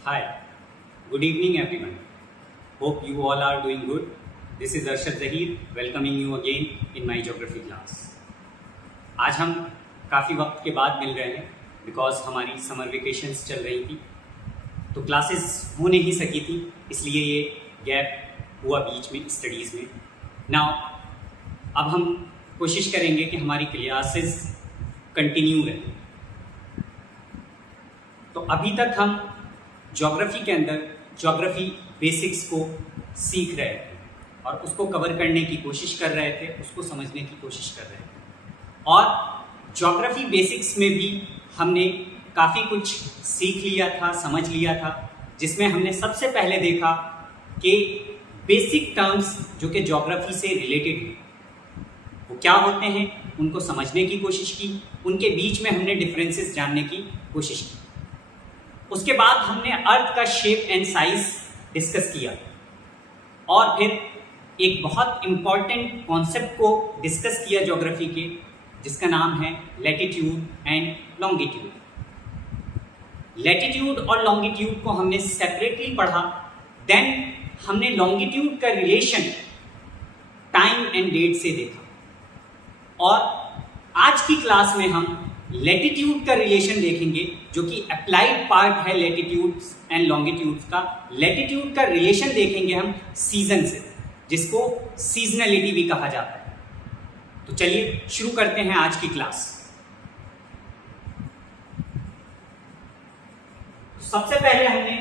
Hi, good evening everyone. Hope you all are doing good. This is Arshad Zahir welcoming you again in my geography class. आज हम काफ़ी वक्त के बाद मिल रहे हैं बिकॉज हमारी समर वेकेशंस चल रही थी, तो क्लासेस हो नहीं सकी थी, इसलिए ये गैप हुआ बीच में स्टडीज़ में। नाउ अब हम कोशिश करेंगे कि हमारी क्लासेस कंटिन्यू रहें। तो अभी तक हम ज्योग्राफी के अंदर ज्योग्राफी बेसिक्स को सीख रहे थे और उसको कवर करने की कोशिश कर रहे थे, उसको समझने की कोशिश कर रहे थे। और ज्योग्राफी बेसिक्स में भी हमने काफ़ी कुछ सीख लिया था, समझ लिया था, जिसमें हमने सबसे पहले देखा कि बेसिक टर्म्स जो कि ज्योग्राफी से रिलेटेड हैं वो क्या होते हैं, उनको समझने की कोशिश की, उनके बीच में हमने डिफरेंसेस जानने की कोशिश की। उसके बाद हमने अर्थ का शेप एंड साइज डिस्कस किया और फिर एक बहुत इम्पॉर्टेंट कॉन्सेप्ट को डिस्कस किया ज्योग्राफी के, जिसका नाम है लैटिट्यूड एंड लॉन्गिट्यूड। लैटिट्यूड और लॉन्गिट्यूड को हमने सेपरेटली पढ़ा, देन हमने लॉन्गिट्यूड का रिलेशन टाइम एंड डेट से देखा और आज की क्लास में हम लैटिट्यूड का रिलेशन देखेंगे जो कि अप्लाइड पार्ट है लैटिट्यूड्स एंड लॉन्गिट्यूड्स का। लैटिट्यूड का रिलेशन देखेंगे हम सीजन से, जिसको सीजनलिटी भी कहा जाता है। तो चलिए शुरू करते हैं आज की क्लास। तो सबसे पहले हमने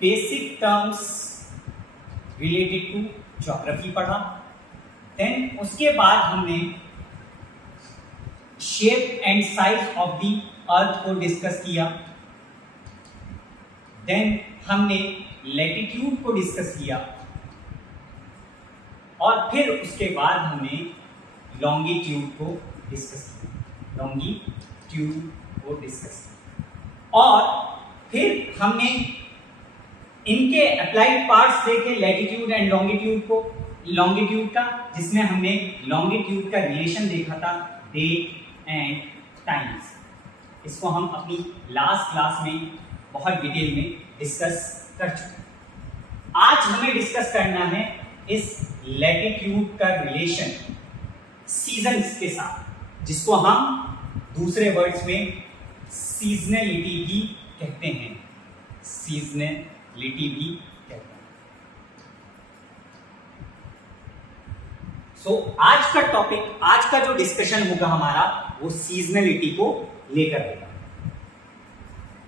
basic terms related to geography पढ़ा, देन उसके बाद हमने shape and size of the earth को डिस्कस किया, देन हमने लैटिट्यूड को डिस्कस किया और फिर उसके बाद हमने लॉन्गिट्यूड को डिस्कस किया, और फिर हमने इनके अप्लाइड पार्ट्स देखे लैटिट्यूड एंड लॉन्गिट्यूड को, लॉन्गिट्यूड का जिसमें हमने लॉन्गिट्यूड का रिलेशन देखा था डेट एंड टाइम्स। इसको हम अपनी लास्ट क्लास में बहुत डिटेल में डिस्कस कर चुके। आज हमें डिस्कस करना है इस लैटिट्यूड का रिलेशन सीजन्स के साथ, जिसको हम दूसरे वर्ड्स में सीजनलिटी भी कहते हैं, सीजनलिटी भी कहते हैं। सो आज का टॉपिक, आज का जो डिस्कशन होगा हमारा, वो सीजनलिटी को लेकर होगा।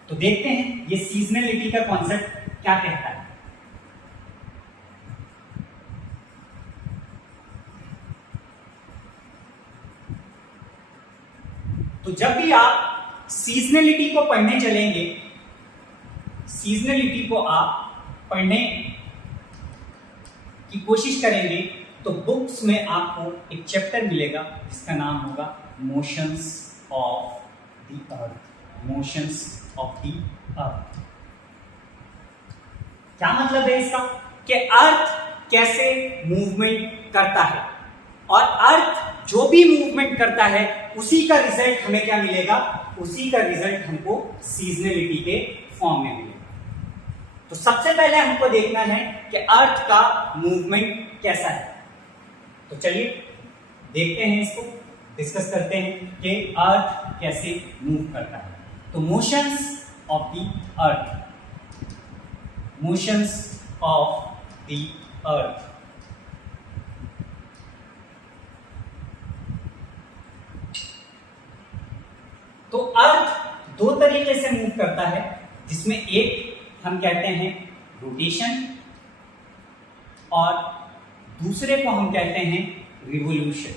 तो देखते हैं ये सीजनलिटी का कॉन्सेप्ट क्या कहता है। तो जब भी आप सीजनलिटी को पढ़ने चलेंगे, सीजनलिटी को आप पढ़ने की कोशिश करेंगे, तो बुक्स में आपको एक चैप्टर मिलेगा जिसका नाम होगा motions of the earth. Motions of the अर्थ क्या मतलब है इसका, कि अर्थ कैसे मूवमेंट करता है, और अर्थ जो भी मूवमेंट करता है उसी का रिजल्ट हमें क्या मिलेगा, उसी का रिजल्ट हमको सीजनलिटी के फॉर्म में मिलेगा। तो सबसे पहले हमको देखना है कि अर्थ का मूवमेंट कैसा है। तो चलिए देखते हैं, इसको डिस्कस करते हैं कि अर्थ कैसे मूव करता है। तो motions of the earth, motions of the अर्थ। तो अर्थ दो तरीके से मूव करता है, जिसमें एक हम कहते हैं रोटेशन और दूसरे को हम कहते हैं रिवोल्यूशन।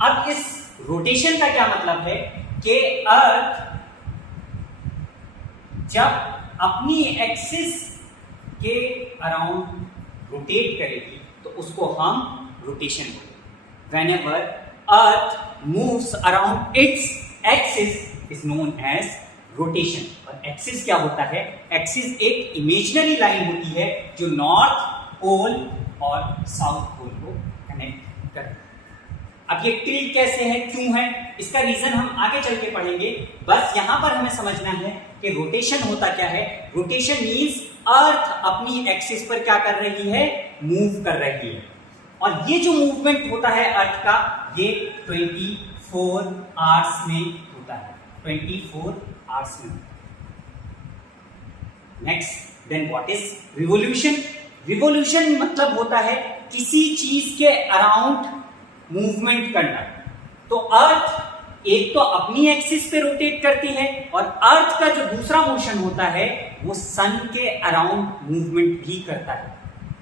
अब इस रोटेशन का क्या मतलब है कि अर्थ जब अपनी एक्सिस के अराउंड रोटेट करेगी तो उसको हम रोटेशन बोलेंगे। Whenever Earth moves around its axis is known as rotation। और एक्सिस क्या होता है, एक्सिस एक इमेजिनरी लाइन होती है जो नॉर्थ पोल और साउथ पोल को कनेक्ट करती है। अब ये टिल्ट कैसे है, क्यों है, इसका रीजन हम आगे चल के पढ़ेंगे। बस यहां पर हमें समझना है कि रोटेशन होता क्या है। रोटेशन मींस अर्थ अपनी एक्सिस पर क्या कर रही है, मूव कर रही है। और ये जो मूवमेंट होता है अर्थ का, ये 24 आवर्स में होता है, 24 आवर्स में। Next, then what is revolution. Revolution मतलब होता है किसी चीज के अराउंड मूवमेंट करना। तो अर्थ एक तो अपनी एक्सिस पे रोटेट करती है, और अर्थ का जो दूसरा मोशन होता है वो सन के अराउंड मूवमेंट भी करता है।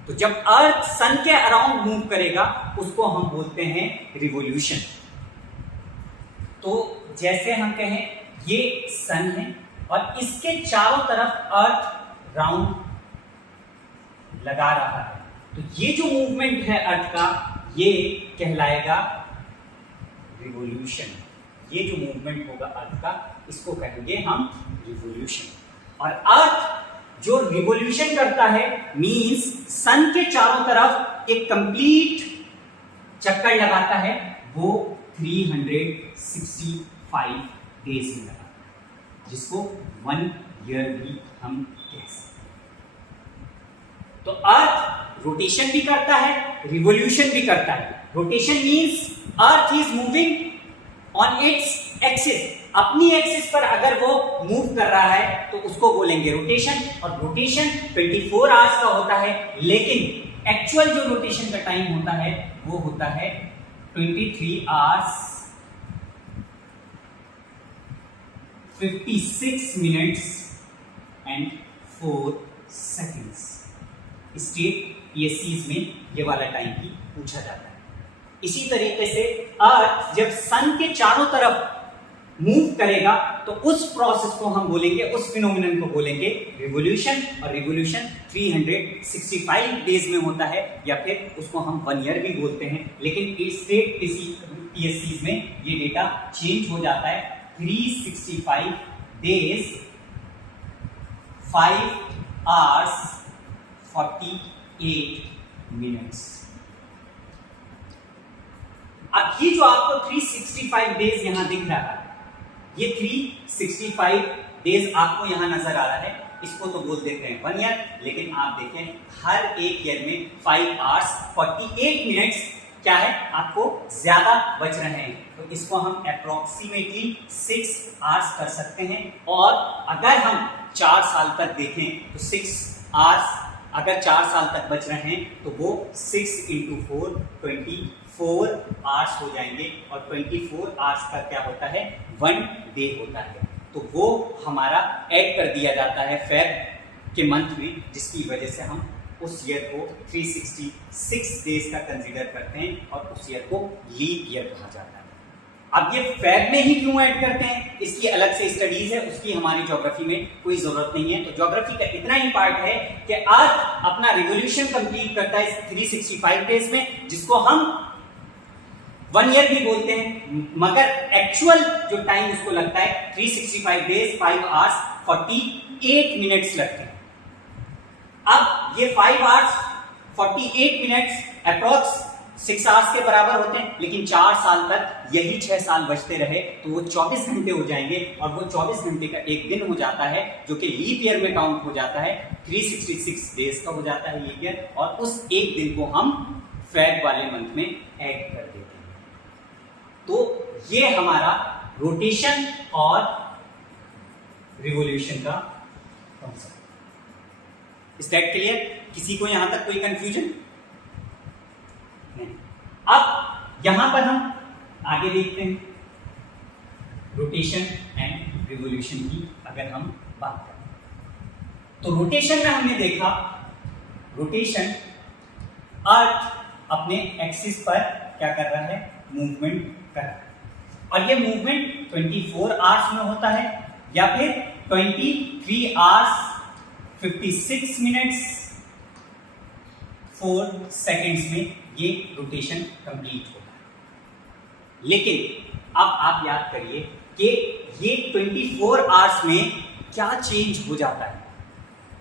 तो जब अर्थ सन के अराउंड मूव करेगा उसको हम बोलते हैं रिवोल्यूशन। तो जैसे हम कहें ये सन है और इसके चारों तरफ अर्थ राउंड लगा रहा है, तो ये जो मूवमेंट है अर्थ का ये कहलाएगा रिवोल्यूशन। ये जो मूवमेंट होगा अर्थ का इसको कहेंगे हम रिवोल्यूशन। और अर्थ जो रिवोल्यूशन करता है मींस सन के चारों तरफ एक कंप्लीट चक्कर लगाता है, वो 365 डेज में लगाता है, जिसको 1 ईयर भी हम कह सकते हैं। तो अर्थ रोटेशन भी करता है, रिवोल्यूशन भी करता है। Rotation means earth is moving on its axis, अपनी एक्सिस पर अगर वो मूव कर रहा है तो उसको बोलेंगे रोटेशन। और रोटेशन 24 आवर्स का होता है, लेकिन एक्चुअल जो रोटेशन का टाइम होता है वो होता है 23 hours 56 minutes and 4 seconds. State पीएससीज में ये वाला टाइम भी पूछा जाता है। इसी तरीके से अर्थ जब सन के चारों तरफ मूव करेगा तो उस प्रोसेस को हम बोलेंगे, उस फिनोमिनन को बोलेंगे रिवोल्यूशन। और रिवोल्यूशन 365 डेज में होता है, या फिर उसको हम 1 ईयर भी बोलते हैं। लेकिन स्टेट पीएससीज में ये डेटा चेंज हो जाता है। 365 डेज 5 आवर्स 48 मिनट्स। अब ये जो आपको 365 डेज यहां दिख रहा है, ये 365 डेज आपको यहां नजर आ रहा है, इसको तो बोल देते हैं 1 ईयर। लेकिन आप देखें हर एक ईयर में 5 आवर्स 48 मिनट्स क्या है, आपको ज्यादा बच रहे हैं। तो इसको हम अप्रोक्सीमेटली 6 आवर्स कर सकते हैं। और अगर हम 4 साल तक देखें तो 6 आवर्स अगर 4 साल तक बच रहे हैं तो वो 6 × 4 24 आवर्स हो जाएंगे। और 24 आवर्स का क्या होता है, 1 डे होता है। तो वो हमारा ऐड कर दिया जाता है फेब के मंथ में, जिसकी वजह से हम उस ईयर को 366 डेज का कंसीडर करते हैं और उस ईयर को लीप ईयर कहा जाता है। अब ये फेब में ही क्यों ऐड करते हैं, इसकी अलग से स्टडीज है, उसकी हमारी ज्योग्राफी में कोई जरूरत नहीं है। तो ज्योग्राफी का इतना ही पार्ट है कि अर्थ अपना रिवोल्यूशन कंप्लीट करता है 365 डेज में, जिसको हम 1 ईयर भी बोलते हैं, मगर एक्चुअल जो टाइम उसको लगता है 365 डेज 5 आवर्स 48 मिनट्स लगते हैं। अब ये 5 आवर्स 48 मिनट्स अप्रोक्स 6 आवर्स के बराबर होते हैं, लेकिन 4 साल तक यही 6 साल बचते रहे तो वो 24 घंटे हो जाएंगे। और वो 24 घंटे का एक दिन हो जाता है जो कि लीप ईयर में काउंट हो जाता है, 366 डेज का हो जाता है लीप ईयर। और उस एक दिन को हम फेब वाले मंथ में ऐड कर देते हैं। तो ये हमारा रोटेशन और रिवोल्यूशन का कॉन्सेप्ट। Is that clear? किसी को यहां तक कोई कंफ्यूजन नहीं? अब यहां पर हम आगे देखते हैं रोटेशन एंड रिवोल्यूशन की अगर हम बात करें तो रोटेशन में हमने देखा रोटेशन अर्थ अपने एक्सिस पर क्या कर रहा है, मूवमेंट कर रहा है। और ये मूवमेंट 24 आवर्स में होता है या फिर 23 आवर्स 56 मिनट्स 4 सेकेंड्स में ये रोटेशन कंप्लीट होता है। लेकिन अब आप याद करिए कि ये 24 आवर्स में क्या चेंज हो जाता है।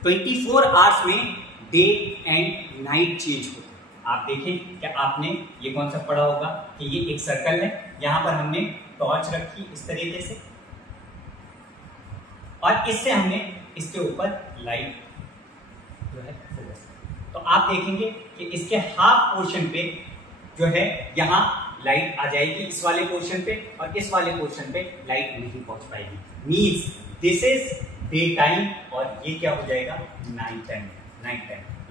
24 आवर्स में डे एंड नाइट चेंज होता है। आप देखें कि आपने ये कॉन्सेप्ट पढ़ा होगा कि ये एक सर्कल है, यहां पर हमने टॉर्च रखी इस तरीके से और इससे हमने इसके ऊपर लाइट जो है फोकस। तो आप देखेंगे कि इसके हाफ पोर्शन पे जो है यहाँ लाइट आ जाएगी इस वाले पोर्शन पे, और इस वाले पोर्शन पे लाइट नहीं पहुंच पाएगी। Means this is day time और ये क्या हो जाएगा, नाइट टाइम।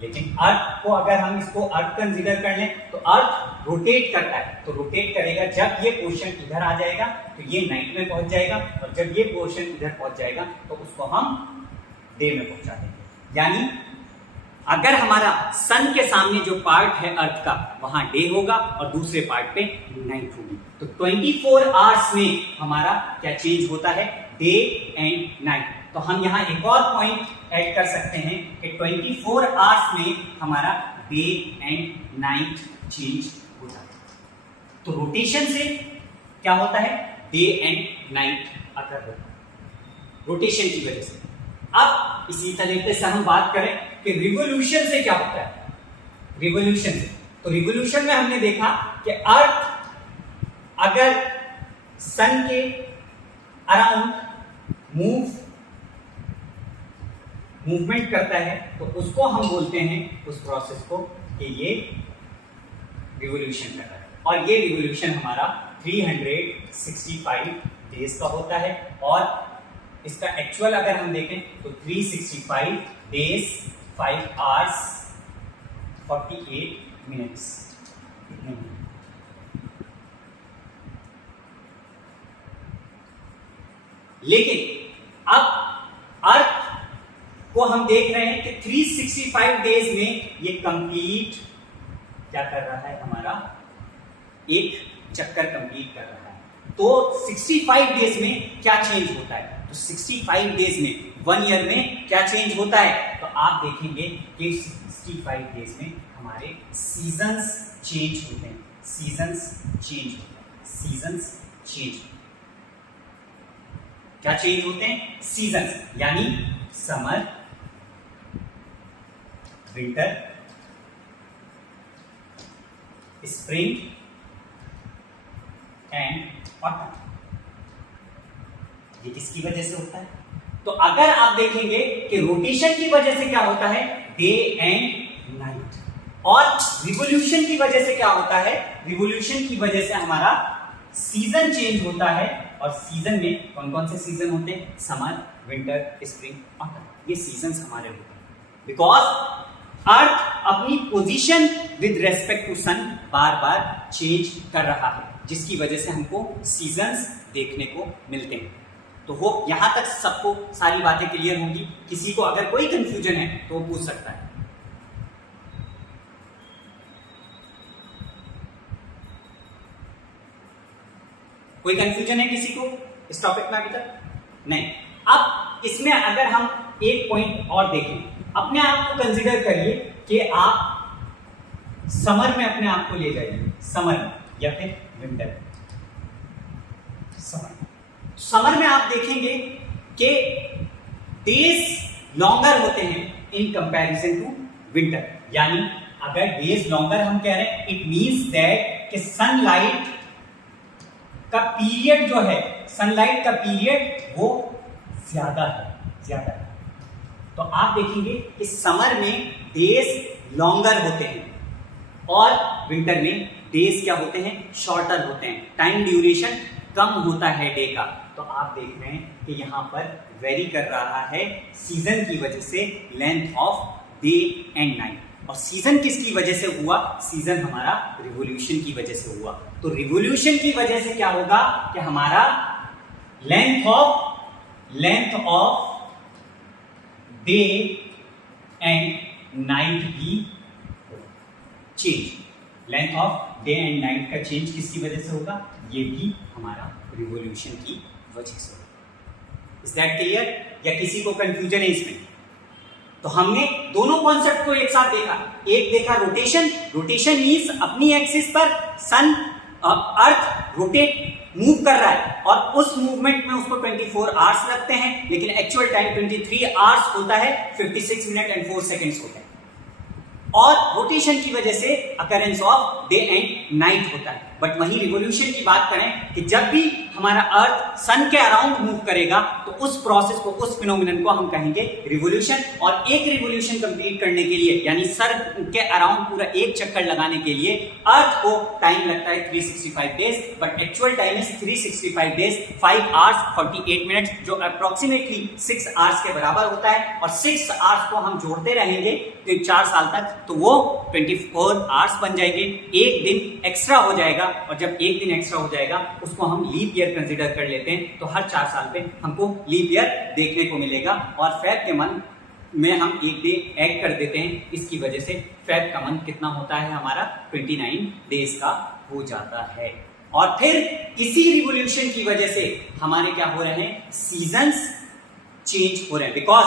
लेकिन अर्थ को अगर हम इसको अर्थ कंसीडर कर लें तो अर्थ रोटेट करता है, तो रोटेट करेगा, जब ये पोर्शन इधर आ जाएगा तो ये नाइट में पहुंच जाएगा, और जब ये पोर्शन इधर पहुंच जाएगा तो उसको हम डे में पहुंचा देंगे। यानी अगर हमारा सन के सामने जो पार्ट है अर्थ का वहां डे होगा और दूसरे पार्ट पे नाइट होगी। तो 24 आवर्स में हमारा क्या चेंज होता है, डे एंड नाइट। तो हम यहाँ एक और पॉइंट ऐड कर सकते हैं कि 24 आवर्स में हमारा डे एंड नाइट चेंज होता है। तो रोटेशन से क्या होता है, डे एंड नाइट अगर होता है रोटेशन की वजह से। अब इसी तरीके से हम बात करें कि रिवोल्यूशन से क्या होता है, रिवोल्यूशन से, तो रिवोल्यूशन में हमने देखा कि अर्थ अगर सन के अराउंड मूवमेंट करता है तो उसको हम बोलते हैं उस प्रोसेस को कि ये रिवोल्यूशन कर रहा है, और ये रिवोल्यूशन हमारा 365 डेज का होता है। और इसका एक्चुअल अगर हम देखें तो 365 डेज 5 आवर्स 48 मिनट्स। लेकिन अब अर्थ को हम देख रहे हैं कि 365 डेज में ये कंप्लीट क्या कर रहा है, हमारा एक चक्कर कंप्लीट कर रहा है। तो 65 डेज में क्या चेंज होता है, तो 65 डेज में 1 ईयर में क्या चेंज होता है, तो आप देखेंगे कि 65 डेज में हमारे सीजन्स चेंज होते हैं, सीजन्स चेंज क्या चेंज होते हैं, सीजन्स, यानी summer, winter, spring and autumn. ये किसकी वजह से होता है, तो अगर आप देखेंगे कि रोटेशन की वजह से क्या होता है, डे एंड नाइट, और रिवोल्यूशन की वजह से क्या होता है, रिवोल्यूशन की वजह से हमारा सीजन चेंज होता है। और सीजन में कौन कौन से सीजन होते हैं, समर, विंटर, स्प्रिंग, ऑटम, ये सीजन्स हमारे होते हैं। बिकॉज अर्थ अपनी position with respect to sun बार बार चेंज कर रहा है, जिसकी वजह से हमको सीजन्स देखने को मिलते हैं। तो वो यहां तक सबको सारी बातें क्लियर होंगी। किसी को अगर कोई कंफ्यूजन है तो वो पूछ सकता है। कोई कंफ्यूजन है किसी को इस टॉपिक में अभी तक? नहीं। अब इसमें अगर हम एक पॉइंट और देखें, अपने आप को कंसीडर करिए कि आप समर में अपने आप को ले जाइए, समर में या फिर विंटर। समर में आप देखेंगे कि डेज लॉन्गर होते हैं इन कंपैरिजन टू विंटर। यानी अगर डेज लॉन्गर हम कह रहे हैं, इट मींस दैट कि सनलाइट का पीरियड जो है, सनलाइट का पीरियड वो ज्यादा है। तो आप देखेंगे कि समर में डेज लॉन्गर होते हैं और विंटर में डेज क्या होते हैं, शॉर्टर होते हैं, टाइम ड्यूरेशन कम होता है डे का। तो आप देख रहे हैं कि यहां पर वेरी कर रहा है सीजन की वजह से, length of day and night. और सीजन किसकी वजह से हुआ, सीजन हमारा रिवोल्यूशन की वजह से हुआ। तो रिवोल्यूशन की वजह से क्या होगा कि हमारा length of day and night भी change. Length of day and night का चेंज किसकी वजह से होगा, ये भी हमारा रिवोल्यूशन की वजह से होगा। इज दैट क्लियर, या किसी को कंफ्यूजन है इसमें? तो हमने दोनों कॉन्सेप्ट को एक साथ देखा। एक देखा रोटेशन मींस अपनी एक्सिस पर सन अर्थ मूव कर रहा है और उस मूवमेंट में उसको 24 आवर्स लगते हैं, लेकिन एक्चुअल टाइम 23 आवर्स होता है, 56 मिनट एंड 4 सेकेंड्स होता है। और रोटेशन की वजह से occurrence of day and night होता है। बट वहीं रिवोल्यूशन की बात करें कि जब भी हमारा अर्थ सन के अराउंड मूव करेगा तो उस प्रोसेस को, उस फिनोमिनन को हम कहेंगे रिवोल्यूशन। और एक रिवोल्यूशन कंप्लीट करने के लिए यानी सन के अराउंड पूरा एक चक्कर लगाने के लिए अर्थ को टाइम लगता है 365 days, but actual time is 365 days 5 hours 48 minutes, जो अप्रोक्सीमेटली 6 आवर्स के बराबर होता है। और 6 आवर्स को हम जोड़ते रहेंगे 4 साल तक तो वो 24 आवर्स बन जाएंगे, एक दिन एक्स्ट्रा हो जाएगा। और जब एक दिन एक्स्ट्रा हो जाएगा उसको हम लीप ईयर कंसीडर कर लेते हैं, तो हर 4 साल पे हमको लीप ईयर देखने को मिलेगा। और फेब के मंथ में हम एक डे ऐड कर देते हैं, इसकी वजह से फेब का मंथ कितना होता है हमारा 29 डेज का हो जाता है। और फिर इसी रिवोल्यूशन की वजह से हमारे क्या हो रहे हैं, सीजन्स चेंज हो रहे हैं, बिकॉज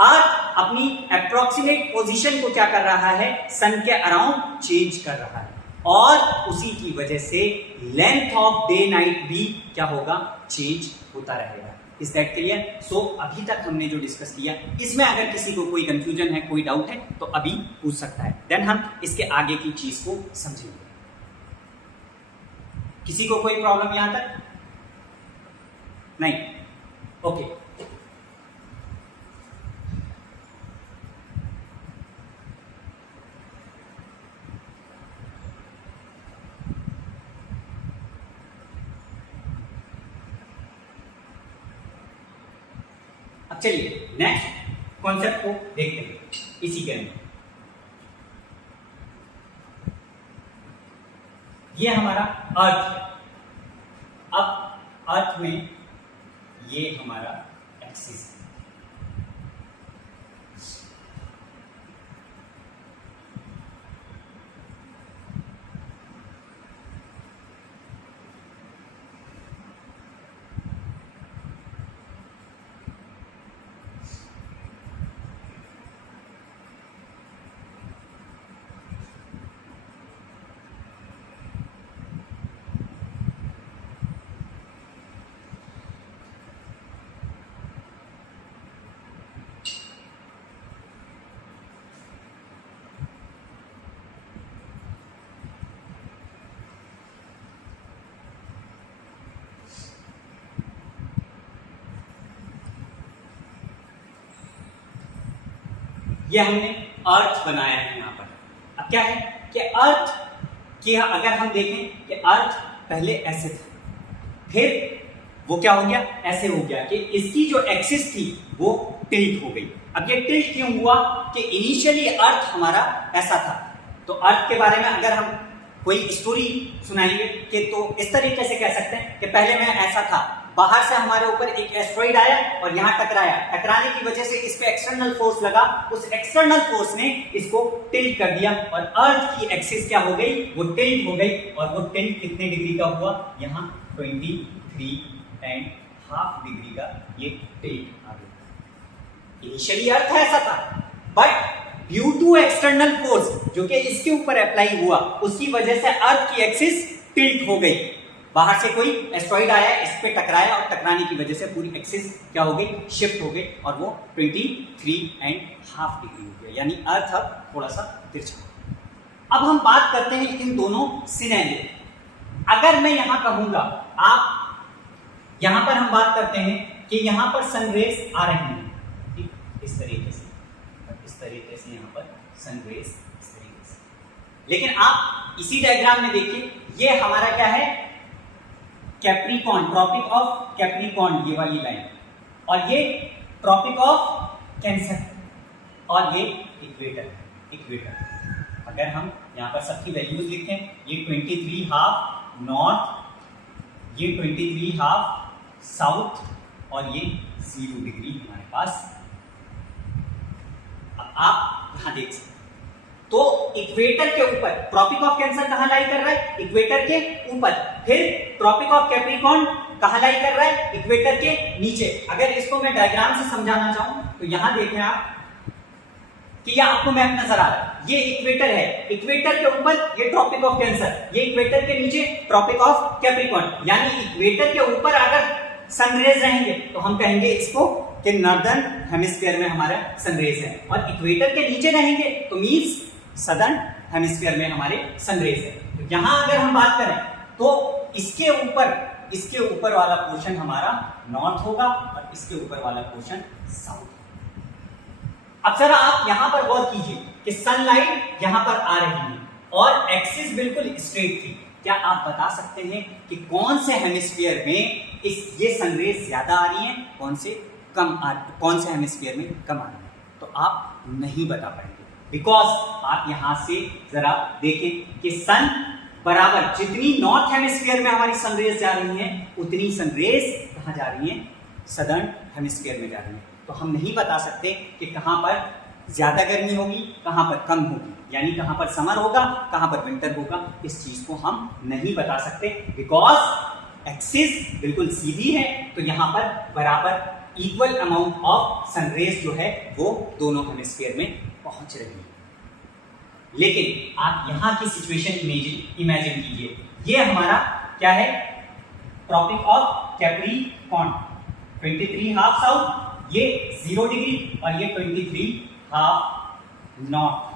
अर्थ अपनी अप्रोक्सीमेट पोजीशन को क्या कर रहा है, सन के अराउंड चेंज कर रहा है। और उसी की वजह से लेंथ ऑफ डे नाइट भी क्या होगा, चेंज होता रहेगा। Is that clear? सो अभी तक हमने जो डिस्कस किया, इसमें अगर किसी को कोई कंफ्यूजन है, कोई डाउट है तो अभी पूछ सकता है, देन हम इसके आगे की चीज को समझेंगे। किसी को कोई प्रॉब्लम यहां तक? नहीं? ओके। चलिए नेक्स्ट कॉन्सेप्ट को देखते हैं इसी के अंदर। ये हमारा अर्थ है। अब अर्थ में ये हमारा एक्सिस है। ये हमने अर्थ बनाया है यहाँ पर। अब क्या है कि अर्थ की अगर हम देखें कि अर्थ पहले ऐसे था, फिर वो क्या हो गया, ऐसे हो गया कि इसकी जो एक्सिस थी वो टिल्ट हो गई। अब ये टिल्ट क्यों हुआ कि इनिशियली अर्थ हमारा ऐसा था। तो अर्थ के बारे में अगर हम कोई स्टोरी सुनाएंगे कि तो इस तरीके से कह सकते हैं कि पहले मैं ऐसा था, बाहर से हमारे ऊपर एक एस्ट्रॉइड आया और यहाँ टकराया, टकराने की वजह से इस पे एक्सटर्नल फोर्स लगा, उस एक्सटर्नल फोर्स ने इसको टिल्ट कर दिया और अर्थ की एक्सिस क्या हो गई, वो टिल्ट हो गई। और वो टिल्ट कितने डिग्री का हुआ, यहाँ 23.5 डिग्री का ये टिल्ट आ गया। इनिशियली अर्थ ऐसा था, but due to external force जो कि इसके ऊपर अप्लाई हुआ, उसकी वजह से अर्थ की एक्सिस टिल्ट हो गई। बाहर से कोई एस्ट्रॉइड आया, इस पे टकराया और टकराने की वजह से पूरी एक्सिस क्या हो गई, शिफ्ट हो गई और वो 23.5 डिग्री हो गया, यानी अर्थ अब थोड़ा सा तिरछा। अब हम बात करते हैं इन दोनों सिनेरियो। अगर मैं यहां कहूंगा, आप यहां पर हम बात करते हैं कि यहां पर सनरेज आ रही है, इस तरीके से, इस तरीके से यहां पर सनरेज इस तरीके से। लेकिन आप इसी डायग्राम में देखिए, ये हमारा क्या है, कैप्रिकॉर्न, ट्रॉपिक ऑफ कैप्रिकॉर्न, ये वाली लाइन, और ये ट्रॉपिक ऑफ कैंसर और ये इक्वेटर, इक्वेटर। अगर हम यहाँ पर सबकी वैल्यूज लिखें, ये 23.5 नॉर्थ, ये 23.5 साउथ और ये 0 डिग्री हमारे पास। अब आप यहां देख सकते, तो इक्वेटर के ऊपर ट्रॉपिक ऑफ कैंसर कहां लाई कर रहा है, इक्वेटर के ऊपर। फिर ट्रॉपिक ऑफ कैप्रिकॉर्न कहां लाई कर रहा है, इक्वेटर के नीचे। अगर इसको मैं डायग्राम से समझाना चाहूं तो यहां देखें आप कि यह आपको मैप नजर आ रहा है, ये इक्वेटर है, इक्वेटर के ऊपर ये ट्रॉपिक ऑफ कैंसर, ये इक्वेटर के नीचे ट्रॉपिक ऑफ कैप्रिकॉर्न। यानी इक्वेटर के ऊपर अगर सनरेज रहेंगे तो हम कहेंगे इसको कि नॉर्दर्न हेमिस्फीयर में हमारा सनरेज है, और इक्वेटर के नीचे रहेंगे तो मींस सदर्न हेमिस्फीयर में हमारे सनरेज है। तो यहां अगर हम बात करें तो इसके ऊपर वाला पोर्शन हमारा नॉर्थ होगा और इसके ऊपर वाला पोर्शन साउथ। अब जरा आप यहां पर गौर कीजिए कि सनलाइट यहां पर आ रही है और एक्सिस बिल्कुल स्ट्रेट थी। क्या आप बता सकते हैं कि कौन से हेमिस्फीयर में ये सनरेज ज्यादा आ रही है, कौन से हेमिस्फीयर में कम आ रही है? तो आप नहीं बता पाएंगे, बिकॉज आप यहां से जरा देखें कि सन बराबर जितनी नॉर्थ हेमिस्फीयर में हमारी सनरेज जा रही है उतनी सनरेज कहां जा रही है, सदर्न हेमिस्फीयर में जा रही है। तो हम नहीं बता सकते कि कहां पर ज्यादा गर्मी होगी, कहां पर कम होगी, यानी कहां पर समर होगा, कहां पर विंटर होगा। इस चीज को हम नहीं बता सकते, बिकॉज एक्सिस बिल्कुल सीधी है। तो यहां पर बराबर इक्वल अमाउंट ऑफ सनरेज जो है वो दोनों हेमिस्फीयर में पहुंच रही है। लेकिन आप यहां की सिचुएशन इमेजिन कीजिए, ये हमारा क्या है, tropic of Capricorn, 23 half south, ये 0 डिग्री और ये 23 हाफ नॉर्थ।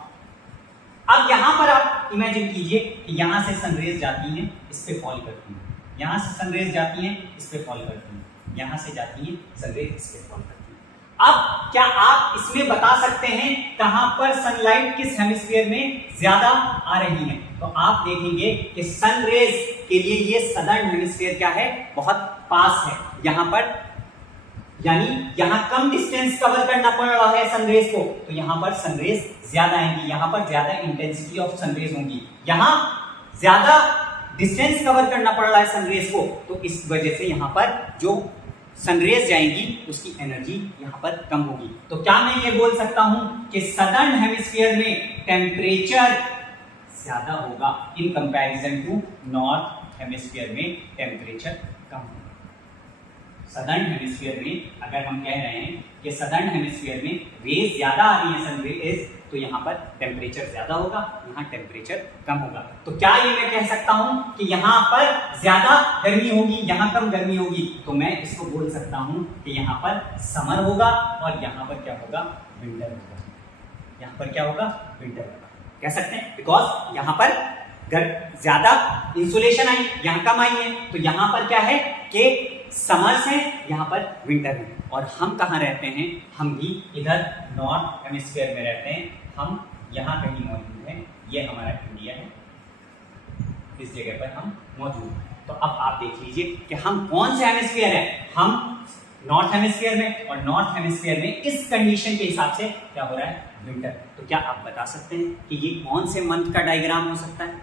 अब यहां पर आप इमेजिन कीजिए कि यहां से सनरेज जाती हैं, इस पे फॉल करती हैं, यहां से सनरेज जाती हैं, इस पे फॉल करती हैं, यहां से जाती हैं सनरेज, इस पे फॉल करती हैं। अब क्या आप इसमें बता सकते हैं कहां पर सनलाइट किस हेमिस्फीयर में ज्यादा आ रही है? तो आप देखेंगे कि सनरेज के लिए ये सदर्न हेमिस्फीयर क्या है, बहुत पास है यहां पर, यानी यहां कम डिस्टेंस कवर करना पड़ रहा है सनरेज को, तो यहां पर सनरेज ज्यादा आएंगी, यहां पर ज्यादा इंटेंसिटी ऑफ सनरेज होंगी, यहां ज्यादा डिस्टेंस कवर करना पड़ रहा है सनरेज को, तो इस वजह से यहां पर जो सनरेज जाएंगी उसकी एनर्जी यहां पर कम होगी। तो क्या मैं ये बोल सकता हूं कि सदर्न हेमिस्फीयर में टेम्परेचर ज्यादा होगा in comparison to north hemisphere में टेम्परेचर कम होगा। सदर्न हेमिस्फीयर में अगर हम कह रहे हैं कि सदर्न हेमिस्फीयर में रेज ज्यादा आ रही है सनरेज, तो यहाँ पर टेम्परेचर ज्यादा होगा, यहाँ टेम्परेचर कम होगा। तो क्या ये मैं कह सकता हूं कि यहाँ पर ज्यादा गर्मी होगी, यहाँ कम गर्मी होगी? तो मैं इसको बोल सकता हूं कि यहाँ पर समर होगा और यहाँ पर क्या होगा, विंटर होगा। यहाँ पर क्या होगा, विंटर होगा, कह सकते हैं, बिकॉज यहाँ पर ज्यादा इंसुलेशन आई, यहाँ कम आई है। तो यहाँ पर क्या है कि समर्स है, यहाँ पर विंटर है। और हम कहाँ रहते हैं, हम भी इधर नॉर्थ हेमिस्फीयर में रहते हैं, हम यहाँ कहीं मौजूद हैं, ये हमारा इंडिया है, इस जगह पर हम मौजूद हैं। तो अब आप देख लीजिए कि हम कौन से हेमिस्फीयर है, हम नॉर्थ हेमिस्फीयर में, और नॉर्थ हेमिस्फीयर में इस कंडीशन के हिसाब से क्या हो रहा है, विंटर। तो क्या आप बता सकते हैं कि ये कौन से मंथ का डायग्राम हो सकता है,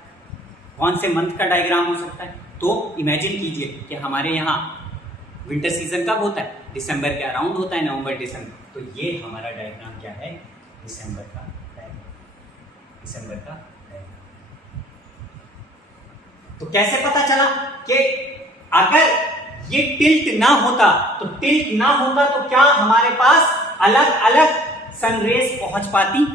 कौन से मंथ का डायग्राम हो सकता है? तो इमेजिन कीजिए कि हमारे यहाँ विंटर सीजन कब होता है, दिसंबर के अराउंड होता है, नवंबर दिसंबर। तो ये हमारा डायग्राम क्या है, दिसंबर का डायग्राम, दिसंबर का डायग्राम। तो कैसे पता चला कि अगर ये टिल्ट ना होता तो क्या हमारे पास अलग अलग सनरेज पहुंच पाती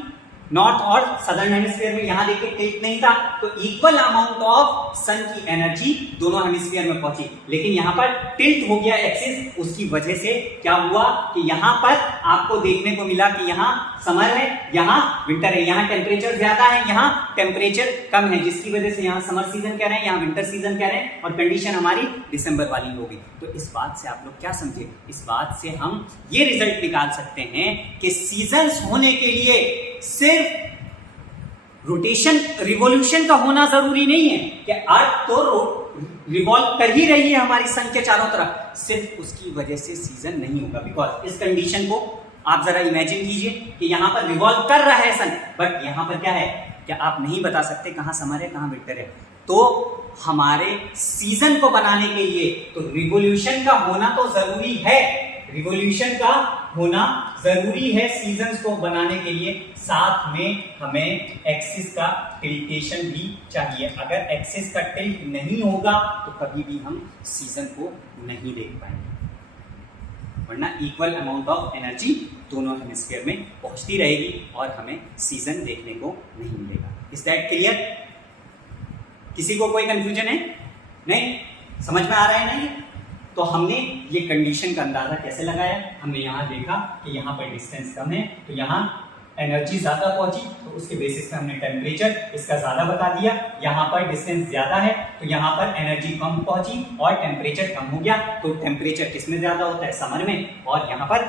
नॉर्थ और सदर्न हेमिस्फीयर में? यहां देखिए टिल्ट नहीं था, तो इक्वल अमाउंट ऑफ सन की एनर्जी दोनों हेमिस्फीयर में पहुंची। लेकिन यहां पर टिल्ट हो गया एक्सिस, उसकी वजह से क्या हुआ कि यहां पर आपको देखने को मिला कि यहां समर है, यहां विंटर है, यहां टेम्परेचर ज्यादा है, यहां टेम्परेचर कम है, जिसकी वजह से यहां समर सीजन कह रहे हैं, यहां विंटर सीजन कह रहे हैं, और कंडीशन हमारी दिसंबर वाली होगी। तो इस बात से आप लोग क्या समझे, इस बात से हम ये रिजल्ट निकाल सकते हैं कि सीजन्स होने के लिए सिर्फ रोटेशन रिवॉल्यूशन का होना जरूरी नहीं है कि अर्थ तो रिवॉल्व कर ही रही है हमारी सन के चारों तरफ, सिर्फ उसकी वजह से सीजन नहीं होगा। बिकॉज इस कंडीशन को आप जरा इमेजिन कीजिए कि यहां पर रिवॉल्व कर रहा है सन, बट यहां पर क्या है, क्या आप नहीं बता सकते कहां समर है कहां विंटर है? तो हमारे सीजन को बनाने के लिए तो रिवॉल्यूशन का होना तो जरूरी है, रिवॉल्यूशन का होना जरूरी है सीजन्स को बनाने के लिए, साथ में हमें एक्सिस का टिल्टेशन भी चाहिए। अगर एक्सिस का टिल्ट नहीं होगा तो कभी भी हम सीजन को नहीं देख पाएंगे, वरना इक्वल अमाउंट ऑफ एनर्जी दोनों हेमिस्फीयर में पहुंचती रहेगी और हमें सीजन देखने को नहीं मिलेगा। Is that clear? किसी को कोई कंफ्यूजन है? नहीं समझ में आ रहा है? नहीं? तो हमने ये कंडीशन का अंदाजा कैसे लगाया, हमने यहाँ देखा कि यहाँ पर डिस्टेंस कम है, तो यहाँ एनर्जी ज्यादा पहुंची तो उसके बेसिस पे हमने टेम्परेचर इसका ज्यादा बता दिया। यहाँ पर डिस्टेंस ज्यादा है तो यहाँ पर एनर्जी कम पहुंची और टेम्परेचर कम हो गया। तो टेम्परेचर किसमें ज्यादा होता है? समर में, और यहाँ पर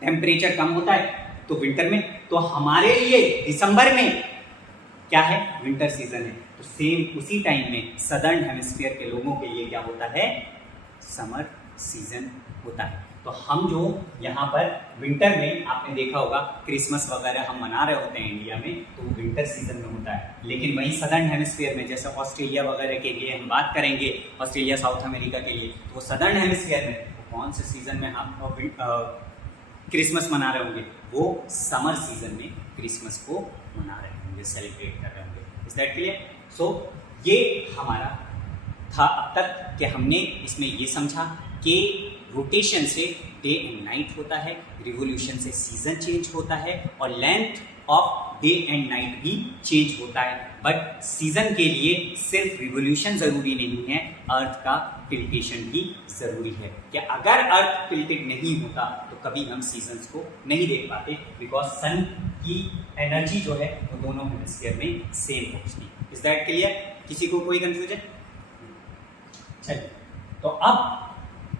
टेम्परेचर कम होता है तो विंटर में। तो हमारे लिए दिसंबर में क्या है? विंटर सीजन है। तो सेम उसी टाइम में सदर्न हेमिस्फीयर के लोगों के लिए क्या होता है? समर सीजन होता है। तो हम जो यहाँ पर विंटर में आपने देखा होगा क्रिसमस वगैरह हम मना रहे होते हैं इंडिया में, तो वो विंटर सीजन में होता है। लेकिन वहीं सदर्न हेमिस्फीयर में, जैसे ऑस्ट्रेलिया वगैरह के लिए हम बात करेंगे, ऑस्ट्रेलिया साउथ अमेरिका के लिए, तो सदर्न हेमिस्फीयर में वो कौन से सीजन में हम क्रिसमस मना रहे होंगे? वो समर सीजन में क्रिसमस को मना रहे होंगे, सेलिब्रेट कर रहे होंगे। Is that clear? सो ये हमारा था अब तक कि हमने इसमें ये समझा कि रोटेशन से डे एंड नाइट होता है, रिवोल्यूशन से सीजन चेंज होता है, और length of day and night भी चेंज होता है। बट सीजन के लिए सिर्फ रिवोल्यूशन जरूरी नहीं है, अर्थ का टिल्टेशन भी जरूरी है। कि अगर अर्थ टिल्टेड नहीं होता तो कभी हम सीजन्स को नहीं देख पाते, बिकॉज सन की एनर्जी जो है वो दोनों हेमिस्फीयर में सेम पहुंचती। Is that clear? किसी को कोई कंफ्यूजन? चलिए, तो अब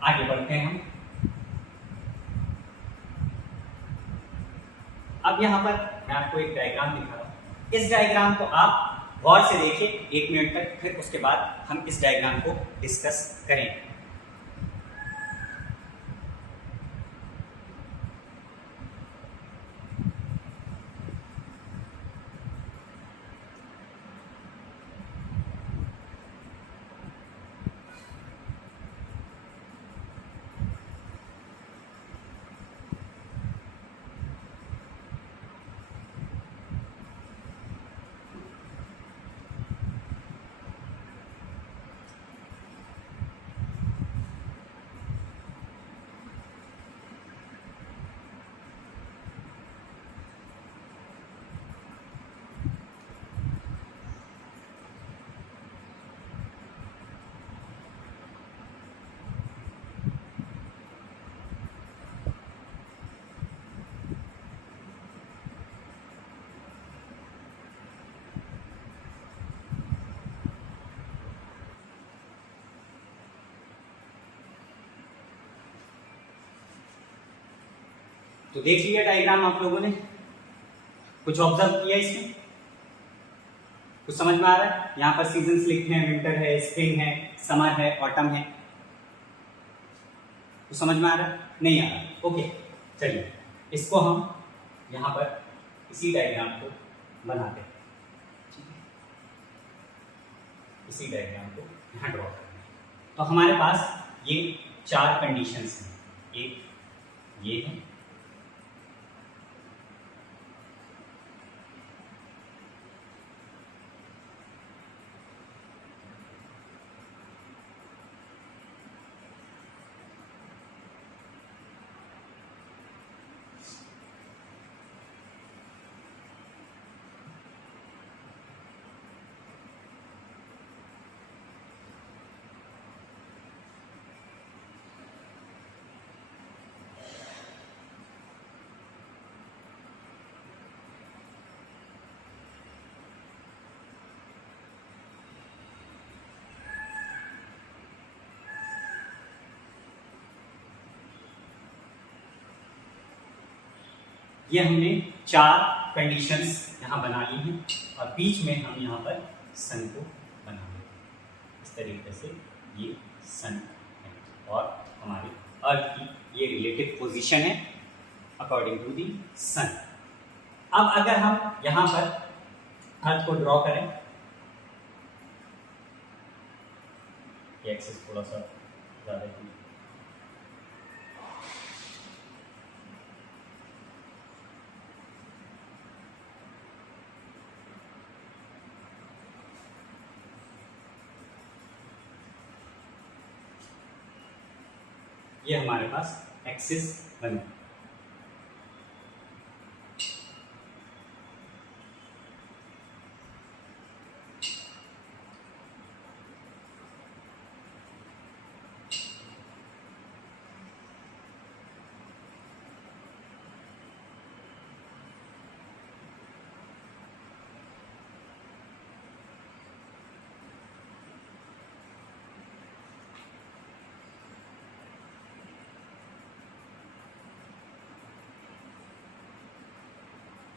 आगे बढ़ते हैं हम। अब यहां पर मैं आपको एक डायग्राम दिखा रहा हूं। इस डायग्राम को आप गौर से देखिए 1 मिनट तक, फिर उसके बाद हम इस डायग्राम को डिस्कस करेंगे। तो देख लिया डायग्राम आप लोगों ने, कुछ ऑब्जर्व किया इसमें? कुछ समझ में आ रहा है? यहाँ पर सीजन्स लिखे हैं, विंटर है, स्प्रिंग है, समर है, ऑटम है। कुछ समझ में आ रहा है? नहीं आ रहा? ओके, चलिए इसको हम यहाँ पर इसी डायग्राम को बनाते हैं। इसी डायग्राम को यहाँ ड्रॉ करते हैं। तो हमारे पास ये 4 कंडीशंस हैं। एक ये है, ये हमने 4 कंडीशंस यहाँ बना ली हैं, और बीच में हम यहाँ पर सन को बना लेंगे। इस तरीके से ये सन है, और हमारी अर्थ की ये रिलेटिव पोजीशन है अकॉर्डिंग टू दी सन। अब अगर हम यहाँ पर अर्थ को ड्रॉ करें, ये एक्सेस थोड़ा सा ज़्यादा है, ये हमारे पास एक्सिस बना।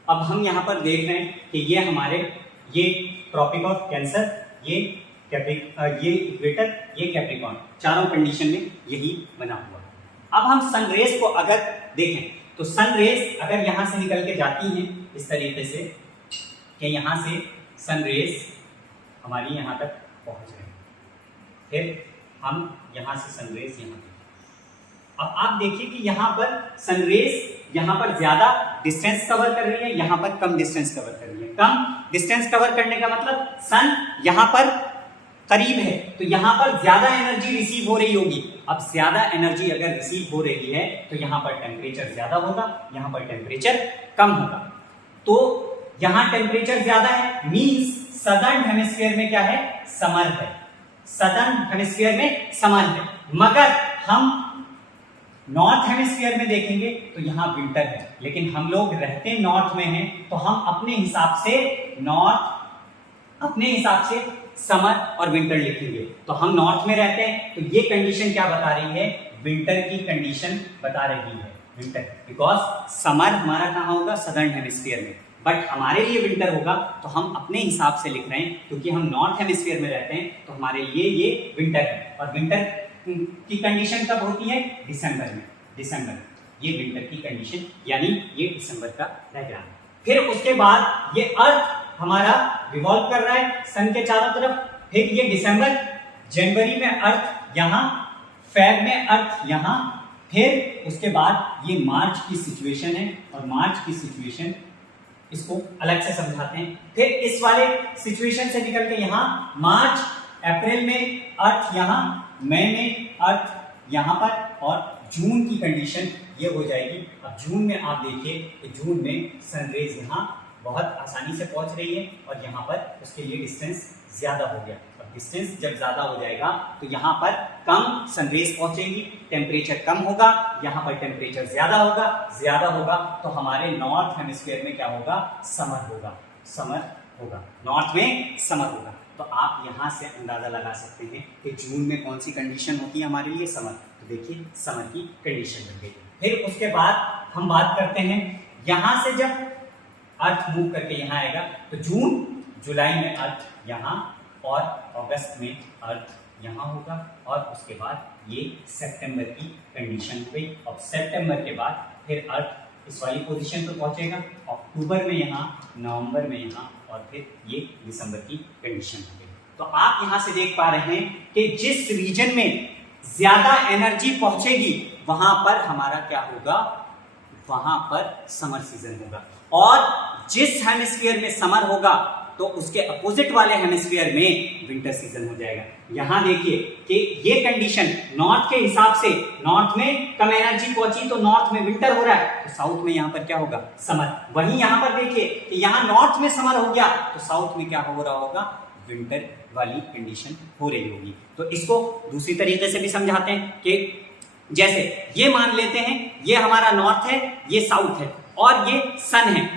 अब हम यहाँ पर देख रहे हैं कि ये हमारे ये ट्रॉपिक ऑफ कैंसर, ये इक्वेटर, ये कैप्रिकॉर्न, चारों कंडीशन में यही बना हुआ है। अब हम सन रेज को अगर देखें तो सन रेज अगर यहाँ से निकल के जाती हैं इस तरीके से कि यहाँ से सन रेज हमारी यहाँ तक पहुँच रहे हैं, फिर हम यहाँ से सन रेज यहाँ, अब आप देखिए कि यहाँ पर सन रेज यहाँ पर ज्यादा डिस्टेंस कवर कर रही है, यहाँ पर कम डिस्टेंस कवर कर रही है। कम डिस्टेंस कवर करने का मतलब सन यहाँ पर करीब है तो यहाँ पर ज्यादा एनर्जी रिसीव हो रही होगी। अब ज्यादा एनर्जी अगर रिसीव हो रही है तो यहाँ पर टेम्परेचर ज्यादा होगा, यहाँ पर टेम्परेचर कम होगा। तो यहाँ टेम्परेचर ज्यादा है मींस सदर्न हेमिस्फीयर में क्या है, समर है। सदर्न हेमिस्फीयर में समर है, मगर हम नॉर्थ हेमिस्फीयर में देखेंगे तो यहाँ विंटर है। लेकिन हम लोग रहते नॉर्थ में हैं तो हम अपने हिसाब से समर और विंटर लिखेंगे। तो हम नॉर्थ में रहते हैं तो ये कंडीशन क्या बता रही है, विंटर की कंडीशन बता रही है, विंटर, बिकॉज समर हमारा कहाँ होगा, सदर्न हेमिस्फीयर में, बट हमारे लिए विंटर होगा तो हम अपने हिसाब से लिख रहे हैं क्योंकि हम नॉर्थ हेमिस्फीयर में रहते हैं तो हमारे लिए ये विंटर है। और विंटर की कंडीशन कब होती है, दिसंबर में, ये विंटर की कंडीशन यानी ये दिसंबर का डायग्राम। फिर उसके बाद ये अर्थ हमारा रिवॉल्व कर रहा है सन के चारों तरफ, फिर ये दिसंबर, जनवरी में अर्थ यहाँ, फेब में अर्थ यहाँ, फिर उसके बाद ये मार्च की सिचुएशन है और मार्च की सिचुएशन इसको अलग से समझाते हैं। फिर इस वाले सिचुएशन से निकल के यहाँ मार्च अप्रैल में अर्थ यहाँ, मई में अर्थ यहाँ पर, और जून की कंडीशन ये हो जाएगी। अब जून में आप देखिए कि जून में सनरेज यहाँ बहुत आसानी से पहुंच रही है और यहाँ पर उसके लिए डिस्टेंस ज्यादा हो गया। अब डिस्टेंस जब ज्यादा हो जाएगा तो यहाँ पर कम सनरेज पहुंचेगी, टेम्परेचर कम होगा, यहाँ पर टेम्परेचर ज्यादा होगा तो हमारे नॉर्थ हेमिस्फीयर में क्या होगा, समर होगा, नॉर्थ में समर होगा। तो आप यहाँ से अंदाजा लगा सकते हैं कि जून में कौन सी कंडीशन होती है हमारे लिए, समर। तो देखिए समर की कंडीशन बन गई। फिर उसके बाद हम बात करते हैं, यहाँ से जब अर्थ मूव करके यहाँ आएगा तो जून जुलाई में अर्थ यहाँ और अगस्त में अर्थ यहाँ होगा, और उसके बाद ये सितंबर की कंडीशन हुई। अब सितंबर के बाद फिर अर्थ इस वाली पोजीशन पर पहुंचेगा, अक्टूबर में यहाँ, नवंबर में यहाँ, और फिर ये दिसंबर की कंडीशन हो गई। तो आप यहाँ से देख पा रहे हैं कि जिस रीजन में ज्यादा एनर्जी पहुंचेगी वहां पर हमारा क्या होगा, वहां पर समर सीजन होगा, और जिस हेमिस्फीयर में समर होगा तो उसके अपोजिट वाले हेमिस्फीयर में विंटर सीजन हो जाएगा। यहां देखिए कि ये कंडीशन नॉर्थ के हिसाब से, नॉर्थ में कम एनर्जी पहुंची तो नॉर्थ में विंटर हो रहा है, तो साउथ में यहां पर क्या होगा, समर। वहीं यहां पर देखिए कि यहां नॉर्थ में समर हो गया तो साउथ में क्या हो रहा होगा, विंटर वाली कंडीशन हो रही होगी। तो इसको दूसरी तरीके से भी समझाते हैं कि जैसे ये मान लेते हैं ये हमारा नॉर्थ है, ये साउथ है और ये सन है,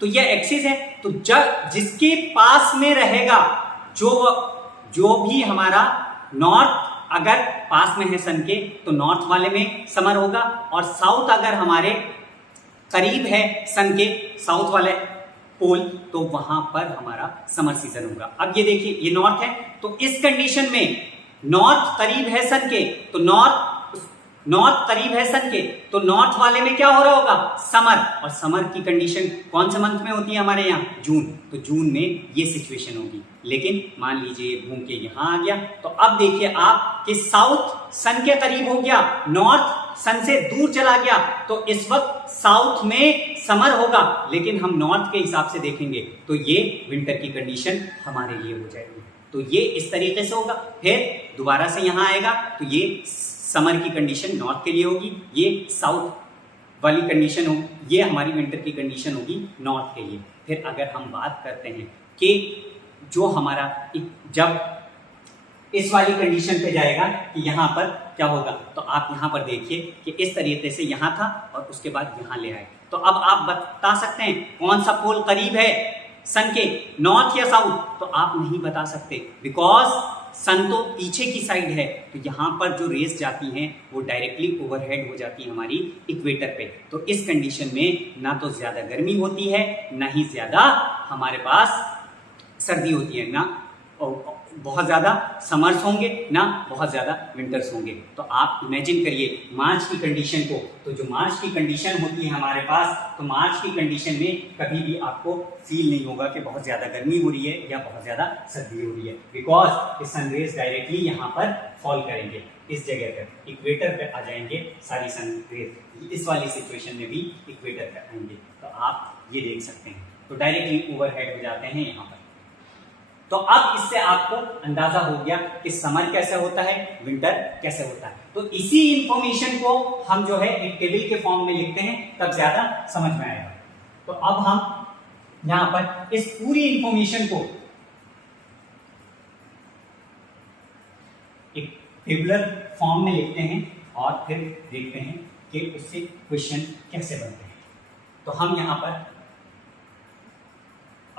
तो ये एक्सिस है। तो जब जिसके पास में रहेगा, जो भी हमारा नॉर्थ अगर पास में है सन के तो नॉर्थ वाले में समर होगा, और साउथ अगर हमारे करीब है सन के, साउथ वाले पोल, तो वहां पर हमारा समर सीजन होगा। अब ये देखिए ये नॉर्थ है तो इस कंडीशन में नॉर्थ करीब है सन के तो नॉर्थ करीब है सन के तो नॉर्थ वाले में क्या हो रहा होगा, समर। और समर की कंडीशन कौन से मंथ में होती है हमारे यहाँ, जून। तो जून में ये सिचुएशन होगी। लेकिन मान लीजिए घूम के यहाँ आ गया तो अब देखिए आप कि साउथ सन के करीब हो गया, नॉर्थ सन से दूर चला गया, तो इस वक्त साउथ में समर होगा, लेकिन हम नॉर्थ के हिसाब से देखेंगे तो ये विंटर की कंडीशन हमारे लिए हो जाएगी। तो ये इस तरीके से होगा। फिर दोबारा से यहाँ आएगा तो ये समर की कंडीशन नॉर्थ के लिए होगी, ये साउथ वाली कंडीशन हो, ये हमारी विंटर की कंडीशन होगी नॉर्थ के लिए। फिर अगर हम बात करते हैं कि जो हमारा जब इस वाली कंडीशन पे जाएगा कि यहाँ पर क्या होगा, तो आप यहाँ पर देखिए कि इस तरीके से यहाँ था और उसके बाद यहाँ ले आए। तो अब आप बता सकते हैं कौन सा पोल करीब है सन के, नॉर्थ या साउथ? तो आप नहीं बता सकते, बिकॉज सन तो पीछे की साइड है, तो यहाँ पर जो रेस जाती हैं वो डायरेक्टली ओवरहेड हो जाती है हमारी इक्वेटर पे। तो इस कंडीशन में ना तो ज़्यादा गर्मी होती है, ना ही ज़्यादा हमारे पास सर्दी होती है, ना बहुत ज़्यादा समर्स होंगे, ना बहुत ज़्यादा विंटर्स होंगे। तो आप इमेजिन करिए मार्च की कंडीशन को, तो जो मार्च की कंडीशन होती है हमारे पास, तो मार्च की कंडीशन में कभी भी आपको फील नहीं होगा कि बहुत ज़्यादा गर्मी हो रही है या बहुत ज़्यादा सर्दी हो रही है, बिकॉज सनरेज डायरेक्टली यहाँ पर फॉल करेंगे, इस जगह पर इक्वेटर पे आ जाएंगे सारी सनरेज। इस वाली सिचुएशन में भी इक्वेटर पे आएंगे, तो आप ये देख सकते हैं, तो डायरेक्टली ओवरहेड हो जाते हैं यहाँ पर। तो अब इससे आपको अंदाजा हो गया कि समर कैसे होता है, विंटर कैसे होता है। तो इसी इंफॉर्मेशन को हम जो है एक टेबल के फॉर्म में लिखते हैं, तब ज्यादा समझ में आएगा। तो अब हम यहां पर इस पूरी इंफॉर्मेशन को एक टेबुलर फॉर्म में लिखते हैं और फिर देखते हैं कि उससे क्वेश्चन कैसे बनते हैं। तो हम यहां पर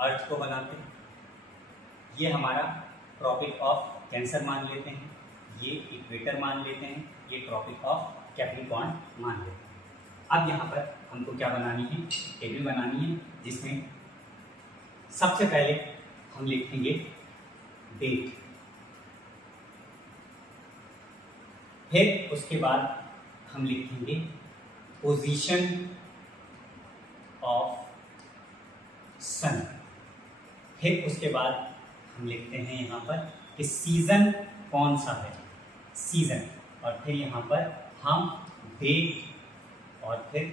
अर्थ को बनाते हैं, ये हमारा ट्रॉपिक ऑफ कैंसर मान लेते हैं, ये इक्वेटर मान लेते हैं, ये ट्रॉपिक ऑफ कैप्रिकॉर्न मान लेते हैं। अब यहाँ पर हमको क्या बनानी है, टेबल बनानी है, जिसमें सबसे पहले हम लिखेंगे डेट, फिर उसके बाद हम लिखेंगे पोजीशन ऑफ सन, फिर उसके बाद हम लिखते हैं यहाँ पर कि सीजन कौन सा है, सीजन, और फिर यहाँ पर हम डेट और फिर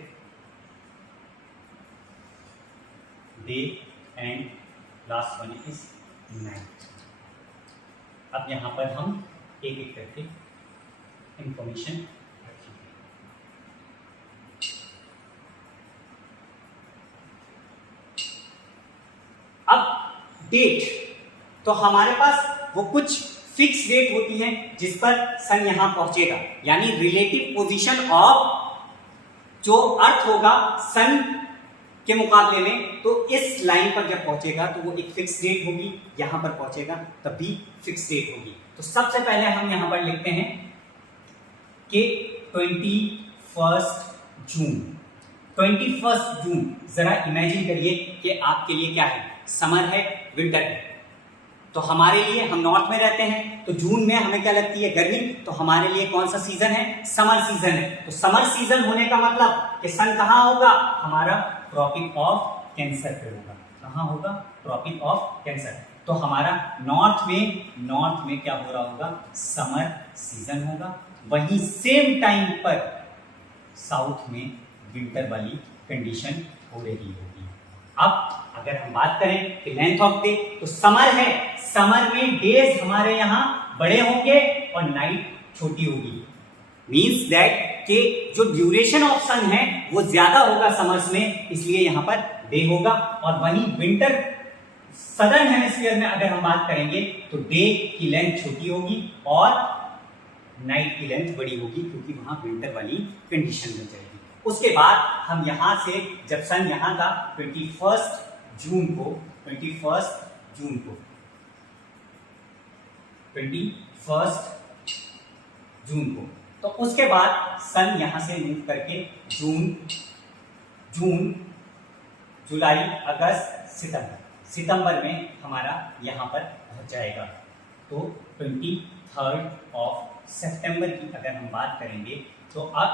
day and last one is night. अब यहाँ पर हम एक एक करके इंफॉर्मेशन रखेंगे। अब डेट, तो हमारे पास वो कुछ फिक्स डेट होती है जिस पर सन यहां पहुंचेगा, यानी रिलेटिव पोजीशन ऑफ जो अर्थ होगा सन के मुकाबले में, तो इस लाइन पर जब पहुंचेगा तो वो एक फिक्स डेट होगी, यहां पर पहुंचेगा तब भी फिक्स डेट होगी। तो सबसे पहले हम यहां पर लिखते हैं कि 21 जून। 21 जून, जरा इमेजिन करिए कि आपके लिए क्या है, समर है, विंटर है। तो हमारे लिए, हम नॉर्थ में रहते हैं, तो जून में हमें क्या लगती है, गर्मी, तो हमारे लिए कौन सा सीजन है, समर सीजन है। तो समर सीजन होने का मतलब कि सन कहां होगा, हमारा ट्रॉपिक ऑफ कैंसर पे होगा। कहां होगा, ट्रॉपिक ऑफ कैंसर। तो हमारा नॉर्थ में क्या हो रहा होगा, समर सीजन होगा। वहीं सेम टाइम पर साउथ में विंटर वाली कंडीशन हो रही होगी। अब अगर हम बात करें कि लेंथ ऑफ डे, तो समर है, समर में डेज हमारे यहाँ बड़े होंगे और नाइट छोटी होगी। मींस दैट कि जो ड्यूरेशन ऑफ सन है वो ज्यादा होगा समर्स में, इसलिए यहाँ पर डे होगा। और वहीं विंटर सदर्न हेमिस्फीयर में अगर हम बात करेंगे तो डे की लेंथ छोटी होगी और नाइट की लेंथ बड़ी होगी, क्योंकि वहां विंटर वाली कंडीशन मिल जाएगी। उसके बाद हम यहां से, जब सन यहां था 21 जून को, 21 जून को, तो उसके बाद सन यहां से मूव करके जून, जुलाई, अगस्त, सितंबर में हमारा यहां पर पहुंच जाएगा। तो 23 सितंबर की अगर हम बात करेंगे तो अब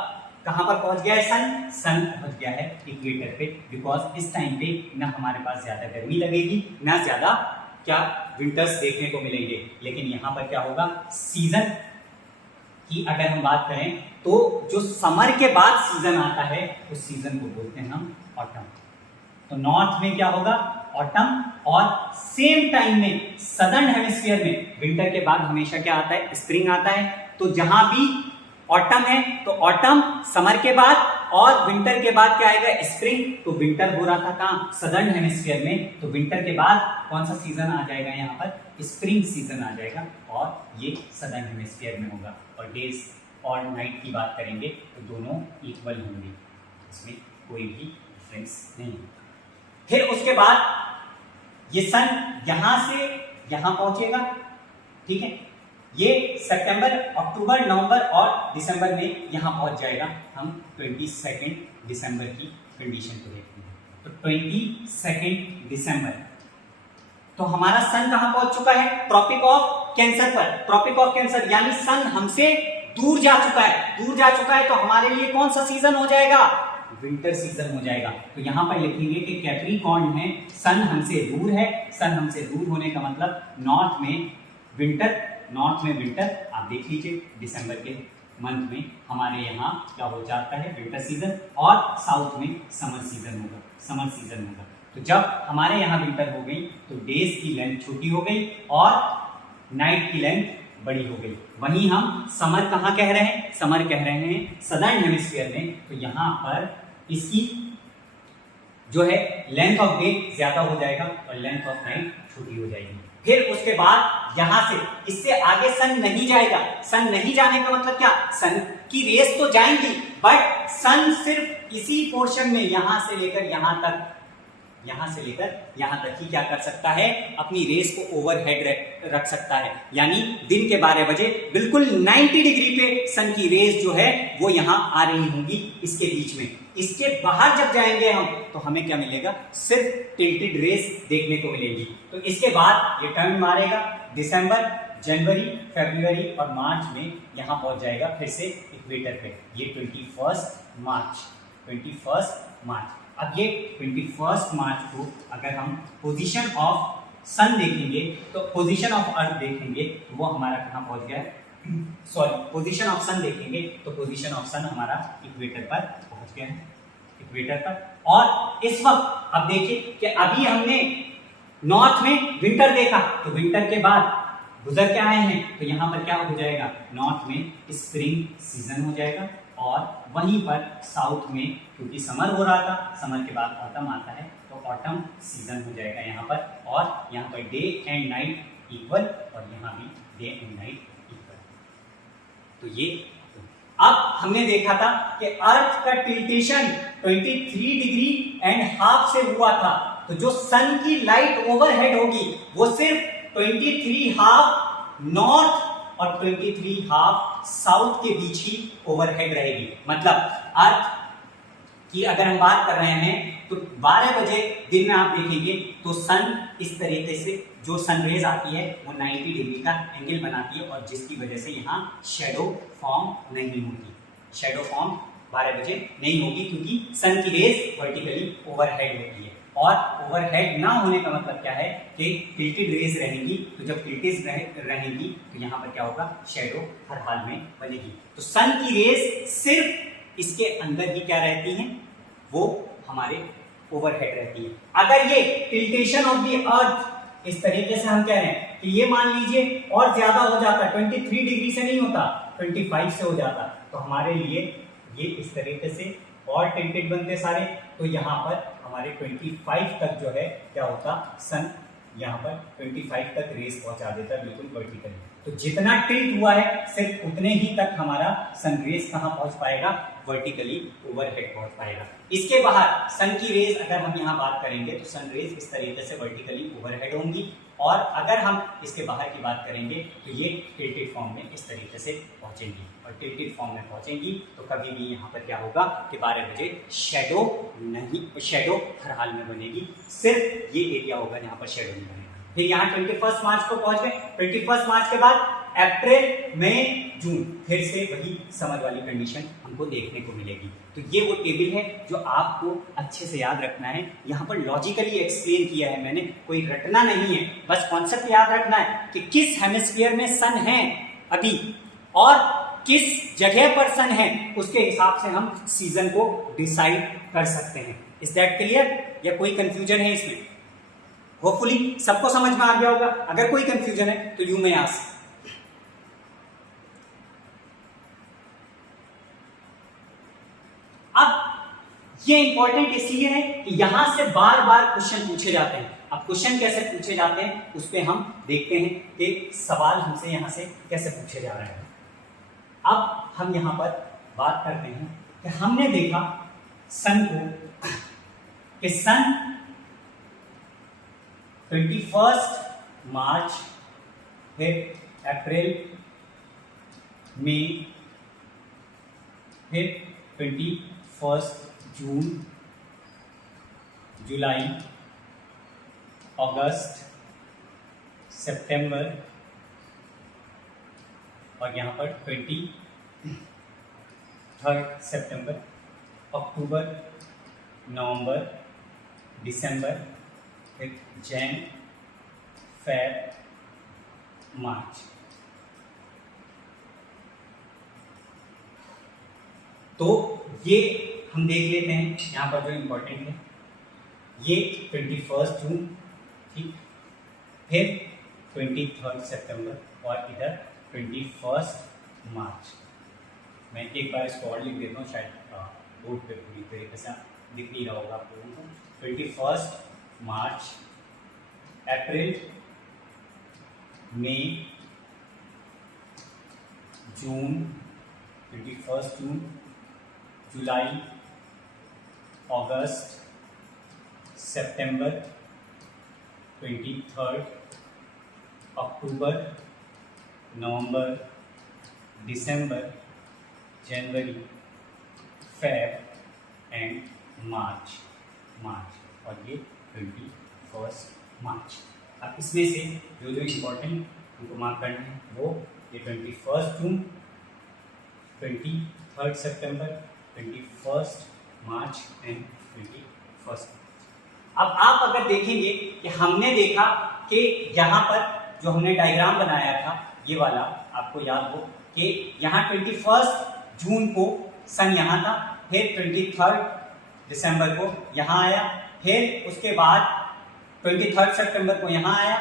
कहां पर पहुंच गया है सन पहुंच गया है इक्वेटर पे, बिकॉज इस टाइम पे ना हमारे पास ज्यादा गर्मी लगेगी, ना ज्यादा क्या विंटर्स देखने को मिलेंगे। लेकिन यहां पर क्या होगा, सीजन की अगर हम बात करें तो जो समर के बाद सीजन आता है उस सीजन को बोलते हैं हम ऑटम। तो नॉर्थ में क्या होगा, ऑटम, और सेम टाइम में सदर्न हेमिस्फीयर में विंटर के बाद हमेशा क्या आता है, स्प्रिंग आता है। तो जहां भी ऑटम है तो ऑटम समर के बाद, और विंटर के बाद क्या आएगा, स्प्रिंग। तो विंटर हो रहा था कहां, सदर्न हेमिस्फीयर में, तो विंटर के बाद कौन सा सीजन आ जाएगा, यहाँ पर स्प्रिंग सीजन आ जाएगा, और ये सदर्न हेमिस्फीयर में होगा। और डेज और नाइट की बात करेंगे तो दोनों इक्वल होंगे, इसमें कोई भी डिफरेंस नहीं होगा। फिर उसके बाद ये सन यहां से यहां पहुंचेगा, ठीक है, ये सितंबर, अक्टूबर, नवंबर और दिसंबर में यहाँ पहुंच जाएगा। हम 22 दिसंबर की कंडीशन को देखते हैं। तो 22 दिसंबर तो हमारा सन कहां पहुंच चुका है? ट्रॉपिक ऑफ कैंसर पर। ट्रॉपिक ऑफ कैंसर यानी सन हमसे दूर जा चुका है। दूर जा चुका है तो हमारे लिए कौन सा सीजन हो जाएगा? विंटर सीजन हो जाएगा। तो यहां पर लिखेंगे कि कैप्रिकॉर्न है, सन हमसे दूर है। सन हमसे दूर होने का मतलब नॉर्थ में विंटर, नॉर्थ में विंटर। आप देख लीजिए दिसंबर के मंथ में हमारे यहाँ क्या हो जाता है? Winter season. और साउथ में समर सीजन होगा, समर सीजन होगा। तो जब हमारे यहाँ विंटर हो गई तो डेज की लेंथ छोटी हो गई और नाइट की लेंथ बड़ी हो गई। वहीं हम समर कहाँ कह रहे हैं? समर कह रहे हैं सदर्न हेमिस्फीयर में। तो यहाँ पर इसकी जो है लेंथ ऑफ डे ज्यादा हो जाएगा और लेंथ ऑफ नाइट छोटी हो जाएगी। फिर उसके बाद यहां से इससे आगे सन नहीं जाएगा। सन नहीं जाने का मतलब क्या? सन की रेस तो जाएंगी बट सन सिर्फ इसी पोर्शन में यहां से लेकर यहां तक, यहां से लेकर यहां तक ही क्या कर सकता है? अपनी रेस को ओवरहेड रख सकता है। यानी दिन के 12 बजे बिल्कुल 90 डिग्री पे सन की रेस जो है वो यहां आ रही होंगी इसके बीच में। इसके बाहर जब जाएंगे हम तो हमें क्या मिलेगा? सिर्फ टिल्टेड रेस देखने को मिलेगी। तो इसके बाद ये टर्न मारेगा दिसंबर, जनवरी, फरवरी और मार्च में यहां पहुंच जाएगा फिर से इक्वेटर पे। ये 21 मार्च, 21 मार्च। अब ये 21 मार्च को अगर हम पोजीशन ऑफ सन देखेंगे तो पोजीशन ऑफ अर्थ देखेंगे तो वो हमारा कहां पहुंच गया? सॉरी, पोजीशन ऑफ सन देखेंगे तो पोजीशन ऑफ सन हमारा इक्वेटर पर पहुंच गया है, इक्वेटर पर। और इस वक्त अब देखिए कि अभी हमने नॉर्थ में विंटर देखा तो विंटर के बाद गुजर के आए हैं तो यहां पर क्या हो जाएगा? नॉर्थ में स्प्रिंग सीजन हो जाएगा और वहीं पर साउथ में क्योंकि समर हो रहा था, समर के बाद ऑटम आता है तो ऑटम सीजन हो जाएगा यहाँ पर। और यहाँ per day and night equal और यहाँ भी डे एंड नाइट इक्वल। तो ये अब हमने देखा था कि अर्थ का टिल्टेशन 23 डिग्री एंड हाफ से हुआ था। तो जो सन की लाइट ओवरहेड होगी वो सिर्फ 23 हाफ नॉर्थ और 23 हाफ साउथ के बीच ही ओवरहेड रहेगी। मतलब अर्थ की अगर हम बात कर रहे हैं तो 12 बजे दिन में आप देखेंगे तो सन इस तरीके से जो सन रेज आती है वो 90 डिग्री का एंगल बनाती है और जिसकी वजह से यहाँ शेडो फॉर्म नहीं होगी। शेडो फॉर्म 12 बजे नहीं होगी क्योंकि सन की रेज वर्टिकली ओवरहेड होती है। और ओवरहेड ना होने का मतलब क्या है कि टिल्टेड रेज रहेंगी। तो जब टिल्टेड रहेंगी तो यहाँ पर क्या होगा? शेडो हर हाल में बनेगी। तो सन की रेज सिर्फ इसके अंदर ही क्या रहती हैं? वो हमारे ओवरहेड रहती है। अगर ये टिल्टेशन ऑफ द अर्थ इस तरीके से हम कह रहे हैं कि ये मान लीजिए और ज्यादा हो जाता, 23 डिग्री से नहीं होता, 25 से हो जाता, तो हमारे लिए ये इस तरीके से और टिल्टेड बनते सारे। तो यहाँ पर हमारे 25 तक जो है क्या होता? सन यहाँ पर 25 तक रेस पहुंचा देता है बिल्कुल वर्टिकली। तो जितना टिल्ट हुआ है सिर्फ उतने ही तक हमारा सन रेस कहाँ पहुंच पाएगा? वर्टिकली ओवरहेड पहुंच पाएगा। इसके बाहर सन की रेज अगर हम यहाँ बात करेंगे तो सन रेज इस तरीके से वर्टिकली ओवरहेड होंगी और अगर हम इसके बाहर की बात करेंगे तो ये टिल्टेड फॉर्म में इस तरीके से पहुंचेंगी और टिल्टेड फॉर्म में पहुंचेंगी तो कभी भी यहाँ पर क्या होगा कि 12 बजे शेडो नहीं, शेडो हर हाल में बनेगी। सिर्फ ये एरिया होगा जहाँ पर शेडो नहीं बनेगा। फिर यहाँ 21 मार्च को पहुंच गए। 21 मार्च के बाद अप्रैल, मई, जून फिर से वही समर वाली कंडीशन हमको देखने को मिलेगी। तो ये वो टेबल है जो आपको अच्छे से याद रखना है। यहाँ पर लॉजिकली एक्सप्लेन किया है मैंने, कोई रटना नहीं है, बस कॉन्सेप्ट याद रखना है कि किस हेमिस्फीयर में सन है अभी और किस जगह पर सन है, उसके हिसाब से हम सीजन को डिसाइड कर सकते हैं। इज दैट क्लियर या कोई कंफ्यूजन है इसमें? होपफुली सबको समझ में आ गया होगा। अगर कोई कंफ्यूजन है तो यू मे आस्क। अब ये इंपॉर्टेंट इसलिए है कि यहां से बार बार क्वेश्चन पूछे जाते हैं। अब क्वेश्चन कैसे पूछे जाते हैं उस पर हम देखते हैं कि सवाल हमसे यहां से कैसे पूछे जा रहे हैं। अब हम यहां पर बात करते हैं कि हमने देखा सन को कि सन 21 मार्च, फिर अप्रैल, मई, फिर 21 जून, जुलाई, अगस्त, सितंबर, और यहाँ पर 23 सितंबर, अक्टूबर, नवंबर, दिसंबर, फिर जैन, फेब, मार्च। तो ये हम देख लेते हैं यहाँ पर जो इम्पोर्टेंट है, ये 21 जून, ठीक, फिर 23 सितंबर, और इधर 21 मार्च। मैं एक बार इसको और लिख देता हूँ, शायद बोर्ड पे पूरी तरीके से दिख नहीं रहा होगा आप लोगों को। 21 मार्च, अप्रैल, मई, जून, 21 जून, जुलाई, अगस्त, सितंबर, 23, अक्टूबर, नवंबर, दिसंबर, जनवरी, फेब एंड मार्च, और ये 21 मार्च। अब इसमें से जो जो इम्पोर्टेंट उनको मार्क करना है वो ये 21 जून, 23 सितंबर, 21 मार्च एंड 21। अब आप अगर देखेंगे कि हमने देखा कि यहाँ पर जो हमने डायग्राम बनाया था, ये वाला आपको याद हो कि यहाँ 21 जून को सन यहाँ था, फिर 23 दिसंबर को यहाँ आया, फिर उसके बाद 23 सितंबर को यहाँ आया,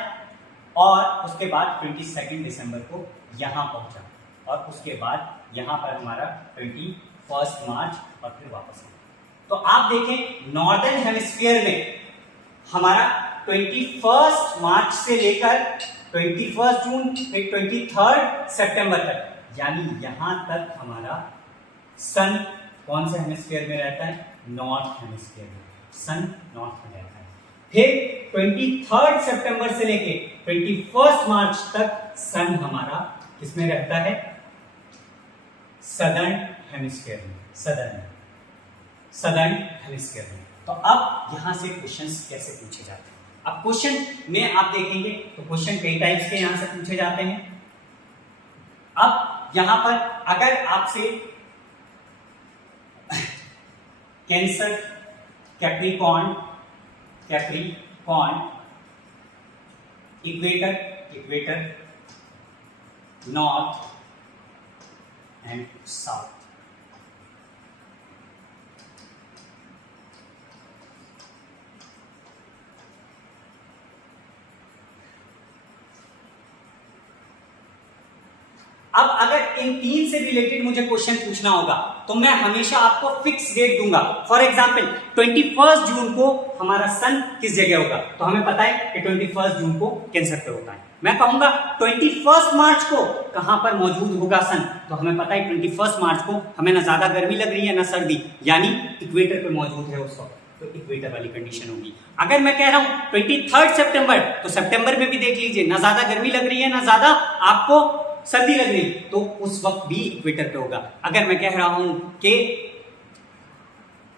और उसके बाद 22 दिसंबर को यहाँ पहुँचा, और उसके बाद यहाँ पर हमारा 21 मार्च, और फिर वापस आया। तो आप देखें नॉर्दर्न हेमिस्फीयर में हमारा 21 मार्च से लेकर 21 जून, फिर 23 सितंबर तक, यानी यहां तक हमारा सन कौन से हेमिस्फीयर में रहता है? नॉर्थ हेमिस्फीयर में सन नॉर्थ में रहता है। फिर 23 सितंबर से लेके 21 मार्च तक सन हमारा किसमें रहता है? सदर्न हेमिस्फीयर में, सदर्न हेमिस्फीयर में। तो अब यहां से क्वेश्चंस कैसे पूछे जाते हैं? अब क्वेश्चन में आप देखेंगे तो क्वेश्चन कई टाइप्स के यहां से पूछे जाते हैं। अब यहां पर अगर आपसे cancer, Capricorn, equator, north and south, अब अगर इन तीन से रिलेटेड मुझे क्वेश्चन पूछना होगा तो मैं हमेशा आपको फिक्स डेट दूंगा। फॉर एग्जांपल 21 जून को हमारा सन किस जगह होगा, तो हमें पता है कि 21 जून को कैंसर पे होता है। मैं कहूंगा 21 मार्च को कहां पर मौजूद होगा सन, तो हमें पता है 21 मार्च को हमें ना ज्यादा गर्मी लग रही है ना सर्दी, यानी इक्वेटर पे मौजूद है उस वक्त, तो इक्वेटर वाली कंडीशन होगी। अगर मैं कह रहा हूं 23 सितंबर, तो सितंबर में भी देख लीजिए ना ज्यादा गर्मी लग रही है ना ज्यादा आपको सर्दी लग रही, तो उस वक्त भी इक्वेटर पे होगा। अगर मैं कह रहा हूं कि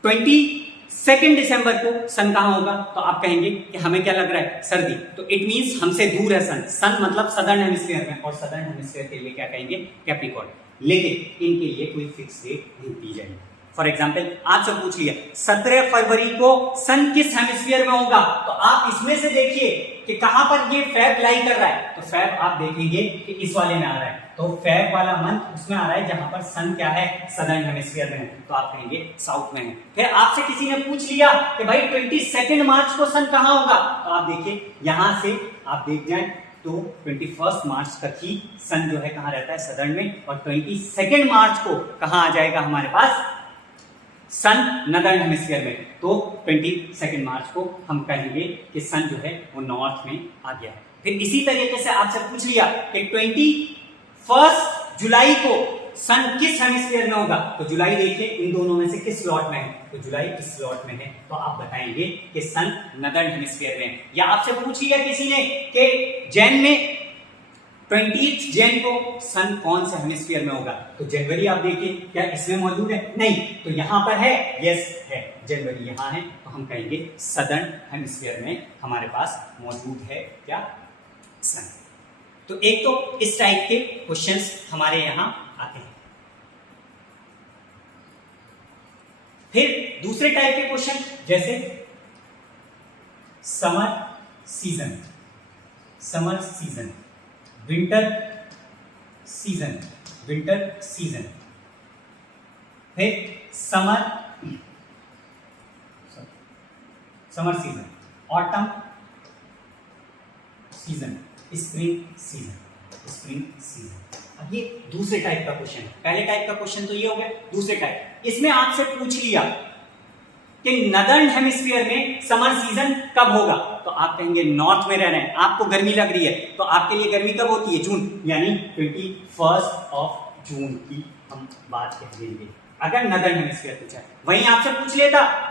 22 दिसंबर को सन कहां होगा, तो आप कहेंगे कि हमें क्या लग रहा है? सर्दी, तो इट मींस हमसे दूर है सन मतलब सदर्न हेमिस्फीयर में, और सदर्न हेमिस्फीयर के लिए क्या कहेंगे? कैप्रिकॉर्न। लेकिन इनके लिए कोई फिक्स डेट नहीं दी जाएगी। फॉर एग्जाम्पल आपसे पूछ लिया 17 फरवरी को सन किस हेमिस्फीयर में होगा, तो आप इसमें से देखिए कि कहां पर ये फैब लाई कर रहा है, तो फैब आप देखेंगे कि इस वाले में आ रहा है, तो फैब वाला मंथ उसमें आ रहा है जहां पर सन क्या है? सदर्न हेमिस्फीयर में है, तो आप कहेंगे साउथ में है। फिर आपसे किसी ने पूछ लिया कि भाई 22 मार्च को सन कहां होगा, तो आप देखिए यहां से आप देख जाए तो 21 मार्च तक ही सन जो है कहां रहता है? सदर्न में, और 22 मार्च को कहां आ जाएगा हमारे पास? सन नदर्न हेमिस्फीयर में, तो 22 मार्च को हम कहेंगे कि सन जो है वो नॉर्थ में आ गया है। फिर इसी तरीके से आपसे पूछ लिया कि 21 जुलाई को सन किस हेमिस्फीयर में होगा, तो जुलाई देखिए इन दोनों में से किस स्लॉट में है, तो जुलाई किस स्लॉट में है, तो आप बताएंगे कि सन नदर्न हेमिस्फीयर में। या आपसे पूछ लिया किसी ने कि जैन में 20 जैन को सन कौन से हेमिस्फीयर में होगा? तो जनवरी आप देखिए, क्या इसमें मौजूद है? नहीं। तो यहां पर है, यस है, जनवरी यहां है, तो हम कहेंगे सदर्न हेमिस्फीयर में हमारे पास मौजूद है क्या? सन। तो एक तो इस टाइप के क्वेश्चंस हमारे यहां आते हैं। फिर दूसरे टाइप के क्वेश्चन, जैसे summer season, summer season, winter season, winter season, फिर summer season, autumn season, spring season, spring season. अब ये दूसरे टाइप का क्वेश्चन है। पहले टाइप का क्वेश्चन तो ये हो गया, दूसरे टाइप, इसमें आपसे पूछ लिया कि नदर्न हेमिस्फीयर में समर सीजन कब होगा? तो आप कहेंगे नॉर्थ में रह रहे हैं, आपको गर्मी लग रही है, तो आपके लिए गर्मी कब होती है? जून, यानी 21 जून की हम बात कह देंगे अगर नदर्न हेमिस्फीयर पूछा है। वहीं आपसे पूछ लेता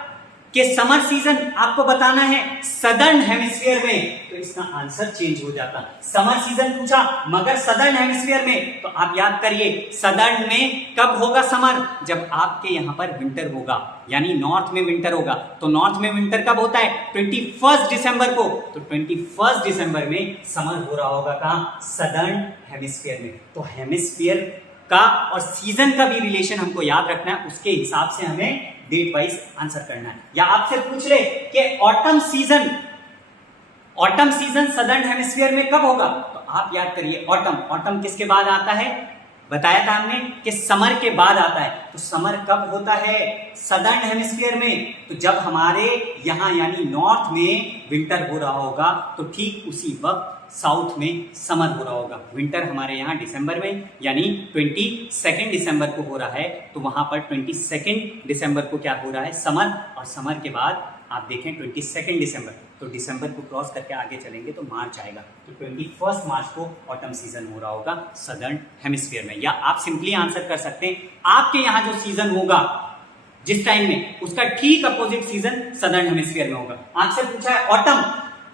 कि समर सीजन आपको बताना है सदर्न हेमिस्फीयर में, तो इसका आंसर चेंज हो जाता। समर सीजन पूछा मगर सदर्न हेमिस्फीयर में, तो आप याद करिए सदर्न में कब होगा समर? जब आपके यहां पर विंटर होगा, यानी नॉर्थ में विंटर होगा। तो नॉर्थ में विंटर कब होता है? 21 दिसंबर को। तो 21 दिसंबर में समर हो रहा होगा कहां? सदर्न हेमिस्फीयर में। तो हेमिस्फीयर का और सीजन का भी रिलेशन हमको याद रखना है, उसके हिसाब से हमें डेट वाइज आंसर करना है। या आपसे पूछ ले कि autumn season, autumn season southern hemisphere में कब होगा? तो आप याद करिए ऑटम, ऑटम किसके बाद आता है? बताया था हमने कि समर के बाद आता है। तो समर कब होता है? सदर्न हेमिस्फीयर में। तो जब हमारे यहां यानी नॉर्थ में विंटर हो रहा होगा, तो ठीक उसी वक्त साउथ में समर हो रहा होगा। विंटर हमारे यहाँ दिसंबर में यानी 22 दिसंबर को हो रहा है, तो वहां पर 22 दिसंबर को क्या हो रहा है? समर। और समर के बाद आप देखें 22 दिसंबर, तो दिसंबर को क्रॉस करके आगे चलेंगे तो मार्च आएगा। तो 21 मार्च को ऑटम सीजन हो रहा होगा सदर्न हेमिस्फीयर में। या आप सिंपली आंसर कर सकते हैं, आपके यहाँ जो सीजन होगा जिस टाइम में, उसका ठीक अपोजिट सीजन सदर्न हेमिस्फीयर में होगा। आपसे पूछा है ऑटम,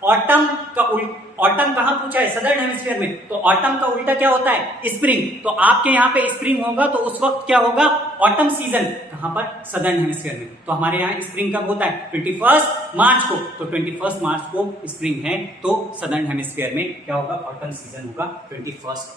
ऑटम का ऑटम कहां पूछा है? सदर्न हेमिस्फीयर में। तो ऑटम का उल्टा क्या होता है? स्प्रिंग। तो आपके यहां पे स्प्रिंग होगा, तो उस वक्त क्या होगा? Autumn season. कहां पर? सदर्न हेमिस्फीयर में। तो हमारे यहां स्प्रिंग कब होता है? 21 मार्च को। तो 21 मार्च को स्प्रिंग है, तो सदर्न हेमिस्फीयर में क्या होगा? ऑटम सीजन होगा 21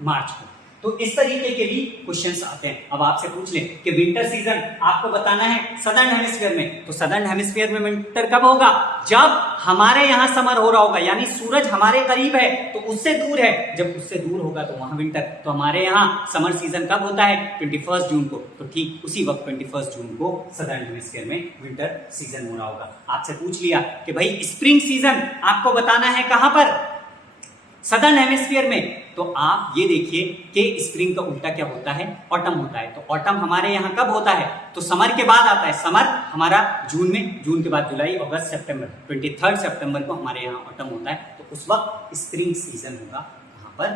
मार्च को। तो इस तरीके के भी क्वेश्चंस आते हैं। अब आपसे पूछ ले कि विंटर सीजन आपको बताना है सदर्न हेमिस्फीयर में, तो सदर्न हेमिस्फीयर में विंटर कब होगा? जब हमारे यहां समर हो रहा होगा, यानी सूरज हमारे करीब है तो उससे दूर है, जब उससे दूर होगा तो वहां विंटर। तो हमारे यहां समर सीजन कब होता है? 21 जून को। तो ठीक उसी वक्त 21 जून को सदर्न हेमिस्फीयर में विंटर सीजन हो रहा होगा। आपसे पूछ लिया कि भाई स्प्रिंग सीजन आपको बताना है कहां पर? सदर्न हेमिस्फीयर में। तो आप ये देखिए कि स्प्रिंग का उल्टा क्या होता है? ऑटम होता है। तो ऑटम हमारे यहाँ कब होता है? तो समर के बाद आता है। समर हमारा जून में, जून के बाद जुलाई, अगस्त, सितंबर, 23 सितंबर को हमारे यहाँ ऑटम होता है। तो उस वक्त स्प्रिंग सीजन होगा कहाँ पर?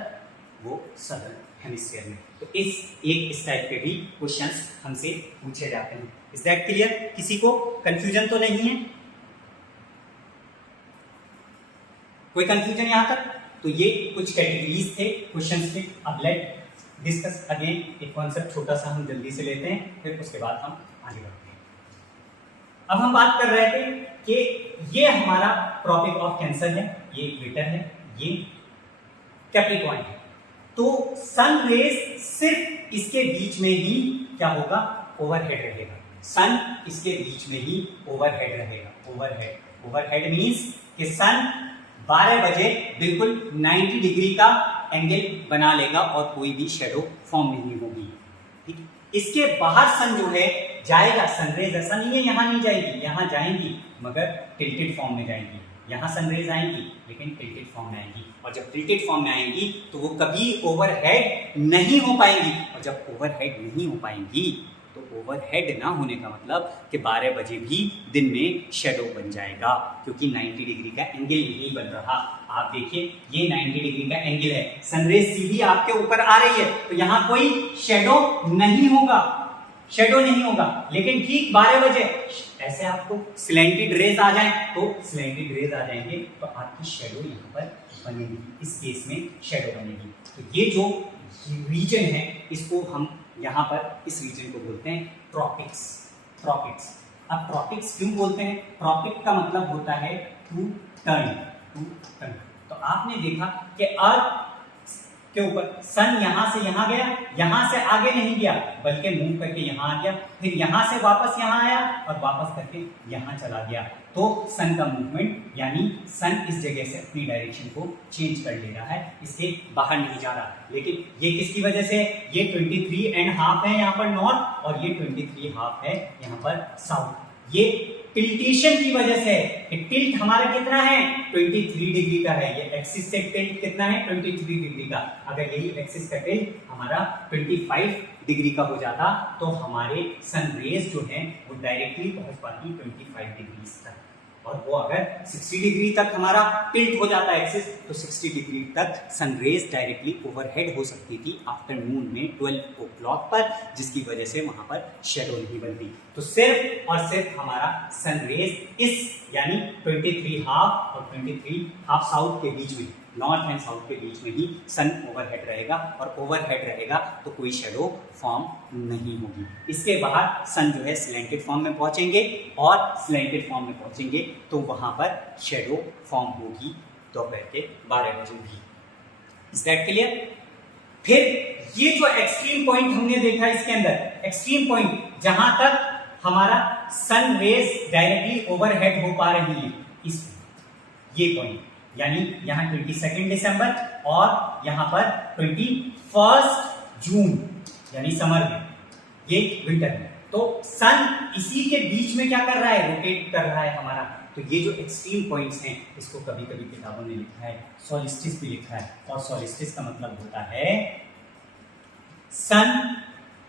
वो सदर्न हेमिस्फीयर में। तो इस टाइप के भी क्वेश्चंस हमसे पूछे जाते हैं। Is that clear? किसी को कंफ्यूजन तो नहीं है? कोई कंफ्यूजन यहाँ तक? तो ये कुछ कैटेगरीज थे, क्वेश्चंस थे। अब लेट डिस्कस अगेन एक कॉन्सेप्ट छोटा सा हम जल्दी से लेते हैं, फिर उसके बाद हम आगे बढ़ते हैं। अब हम बात कर रहे थे कि ये हमारा ट्रॉपिक ऑफ कैंसर है, ये इक्वेटर है, ये कैप्रिकॉर्न है। तो सन रेज सिर्फ इसके बीच में ही क्या होगा? ओवरहेड रहेगा। सन इसके बीच में ही ओवरहेड रहेगा। ओवरहेड, ओवरहेड मींस कि सन 12 बजे बिल्कुल 90 डिग्री का एंगल बना लेगा और कोई भी शेडो फॉर्म नहीं होगी। ठीक, इसके बाहर सन जो है जाएगा, सनरेज ऐसा नहीं है यहां नहीं जाएगी, यहां जाएंगी मगर टिल्टेड फॉर्म में जाएंगी। यहां सनरेज आएंगी लेकिन टिल्टेड फॉर्म में आएंगी, और जब टिल्टेड फॉर्म में आएंगी तो वो कभी ओवरहेड नहीं हो पाएंगी। और जब ओवरहेड नहीं हो पाएंगी तो ओवरहेड ना होने का मतलब कि 12 बजे भी दिन में शेडो बन जाएगा, क्योंकि 90 डिग्री का एंगल नहीं बन रहा। आप देखिए ये 90 डिग्री का एंगल है, सनरेज सीधी आपके ऊपर आ रही है, तो यहां कोई शेडो नहीं होगा, शेडो नहीं होगा। लेकिन ठीक 12 बजे ऐसे आपको स्लैंटेड रेज आ जाए, तो स्लैंटेड रेज आ जाएंगे तो आपकी शेडो यहां पर बनेगी, इस केस में शेडो बनेगी। तो ये जो रीजन है इसको हम यहाँ पर इस रीजन को बोलते हैं ट्रॉपिक्स। ट्रॉपिक्स, अब ट्रॉपिक्स क्यों बोलते हैं? ट्रॉपिक का मतलब होता है टू टर्न। तो आपने देखा कि अर्थ के ऊपर सन यहां से यहां गया, यहां से आगे नहीं गया बल्कि मूव करके यहां आ गया, फिर यहां से वापस यहां आया और वापस करके यहां चला गया। तो सन का मूवमेंट यानी सन इस जगह से अपनी डायरेक्शन को चेंज कर ले रहा है, इससे बाहर नहीं जा रहा। लेकिन ये किसकी वजह से? ये 23.5 है यहाँ पर नॉर्थ और ये 23.5 है यहाँ पर साउथ। ये टिल्टेशन की वजह से है। टिल्ट हमारा कितना है? 23 डिग्री का है। ये एक्सिस से टिल्ट कितना है? 23 डिग्री का। अगर यही एक्सिस का टिल्ट हमारा 25 डिग्री का हो जाता तो हमारे सन रेज जो है वो डायरेक्टली पहुंच पाती 25 डिग्री तक, और वो अगर 60 डिग्री तक हमारा टिल्ट हो जाता है एक्सिस, तो 60 डिग्री तक सन रेज डायरेक्टली ओवरहेड हो सकती थी आफ्टरनून में 12 o'clock पर, जिसकी वजह से वहां पर शेडो नहीं बनती। तो सिर्फ और सिर्फ हमारा सन रेज इस यानी 23.5 और 23.5 साउथ के बीच में, नॉर्थ एंड साउथ के बीच में ही सन ओवरहेड रहेगा, और ओवरहेड रहेगा तो कोई शेडो फॉर्म नहीं होगी। इसके बाहर सन जो है स्लैंटेड फॉर्म में पहुंचेंगे, और स्लैंटेड फॉर्म में पहुंचेंगे तो वहां पर शेडो फॉर्म होगी दोपहर के 12 बजे भी। Is that clear? फिर ये जो एक्सट्रीम पॉइंट हमने देखा इसके अंदर, एक्सट्रीम पॉइंट जहां तक हमारा सन रेज डायरेक्टली ओवरहेड हो पा रही है, इस ये पॉइंट यानी यहाँ 22 दिसंबर और यहाँ पर 21 जून यानी समर में, ये विंटर में। तो सन इसी के बीच में क्या कर रहा है? रोटेट कर रहा है हमारा। तो ये जो एक्सट्रीम पॉइंट्स हैं इसको कभी कभी किताबों में लिखा है सोलिस्टिस भी लिखा है, और सोलिस्टिस का मतलब होता है sun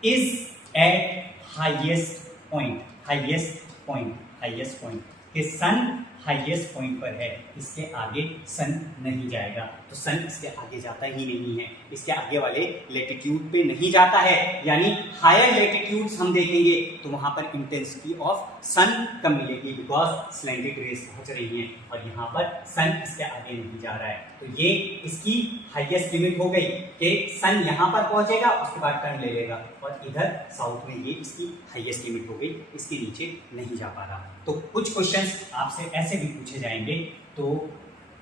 is at highest point. Highest point, highest point कि सन हाईएस्ट पॉइंट पर है, इसके आगे सन नहीं जाएगा। तो सन इसके आगे जाता ही नहीं है, इसके आगे वाले लेटिट्यूड पे नहीं जाता है। यानी हायर लेटिट्यूड्स हम देखेंगे तो वहां पर इंटेंसिटी ऑफ सन कम मिलेगी, बिकॉज स्लैंटेड रेज पहुंच रही हैं, और यहाँ पर सन इसके आगे नहीं जा रहा है। तो ये इसकी हाईएस्ट लिमिट हो गई कि सन यहाँ पर पहुंचेगा, उसके बाद टर्न ले लेगा, और इधर साउथ में ये इसकी हाईएस्ट लिमिट हो गई, इसके नीचे नहीं जा पा रहा। तो कुछ क्वेश्चंस आपसे ऐसे भी पूछे जाएंगे। तो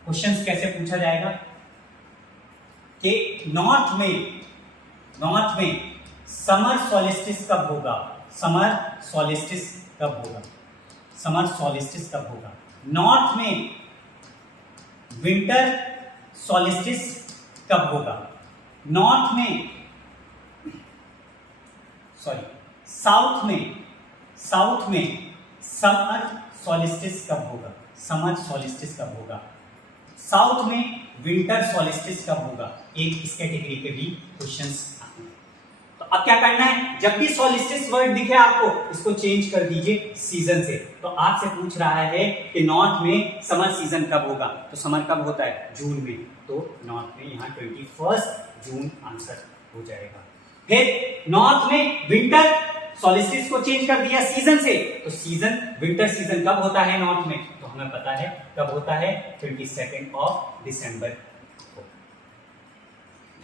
क्वेश्चंस कैसे पूछा जाएगा कि नॉर्थ में समर सॉलिस्टिस कब होगा? समर सॉलिस्टिस कब होगा? समर सॉलिस्टिस कब होगा? नॉर्थ में विंटर सॉलिस्टिस कब होगा? नॉर्थ में साउथ में समर सॉलिस्टिस कब होगा? समर सॉलिस्टिस कब होगा? साउथ में विंटर सॉलिस्टिस कब होगा? एक इस कैटेगरी के भी क्वेश्चंस आते हैं। तो अब क्या करना है? जब भी सॉलिस्टिस वर्ड दिखे आपको, इसको चेंज कर दीजिए सीजन से। तो आपसे पूछ रहा है कि नॉर्थ में समर सीजन कब होगा? तो समर कब होता है? जून में। तो नॉर्थ में यहाँ 21 जून आंसर हो जाएगा। फिर नॉर्थ में विंटर सॉलिस्टिस को चेंज कर दिया सीजन से, तो सीजन विंटर सीजन कब होता है नॉर्थ में? तो हमें पता है कब होता है, 22 दिसंबर को।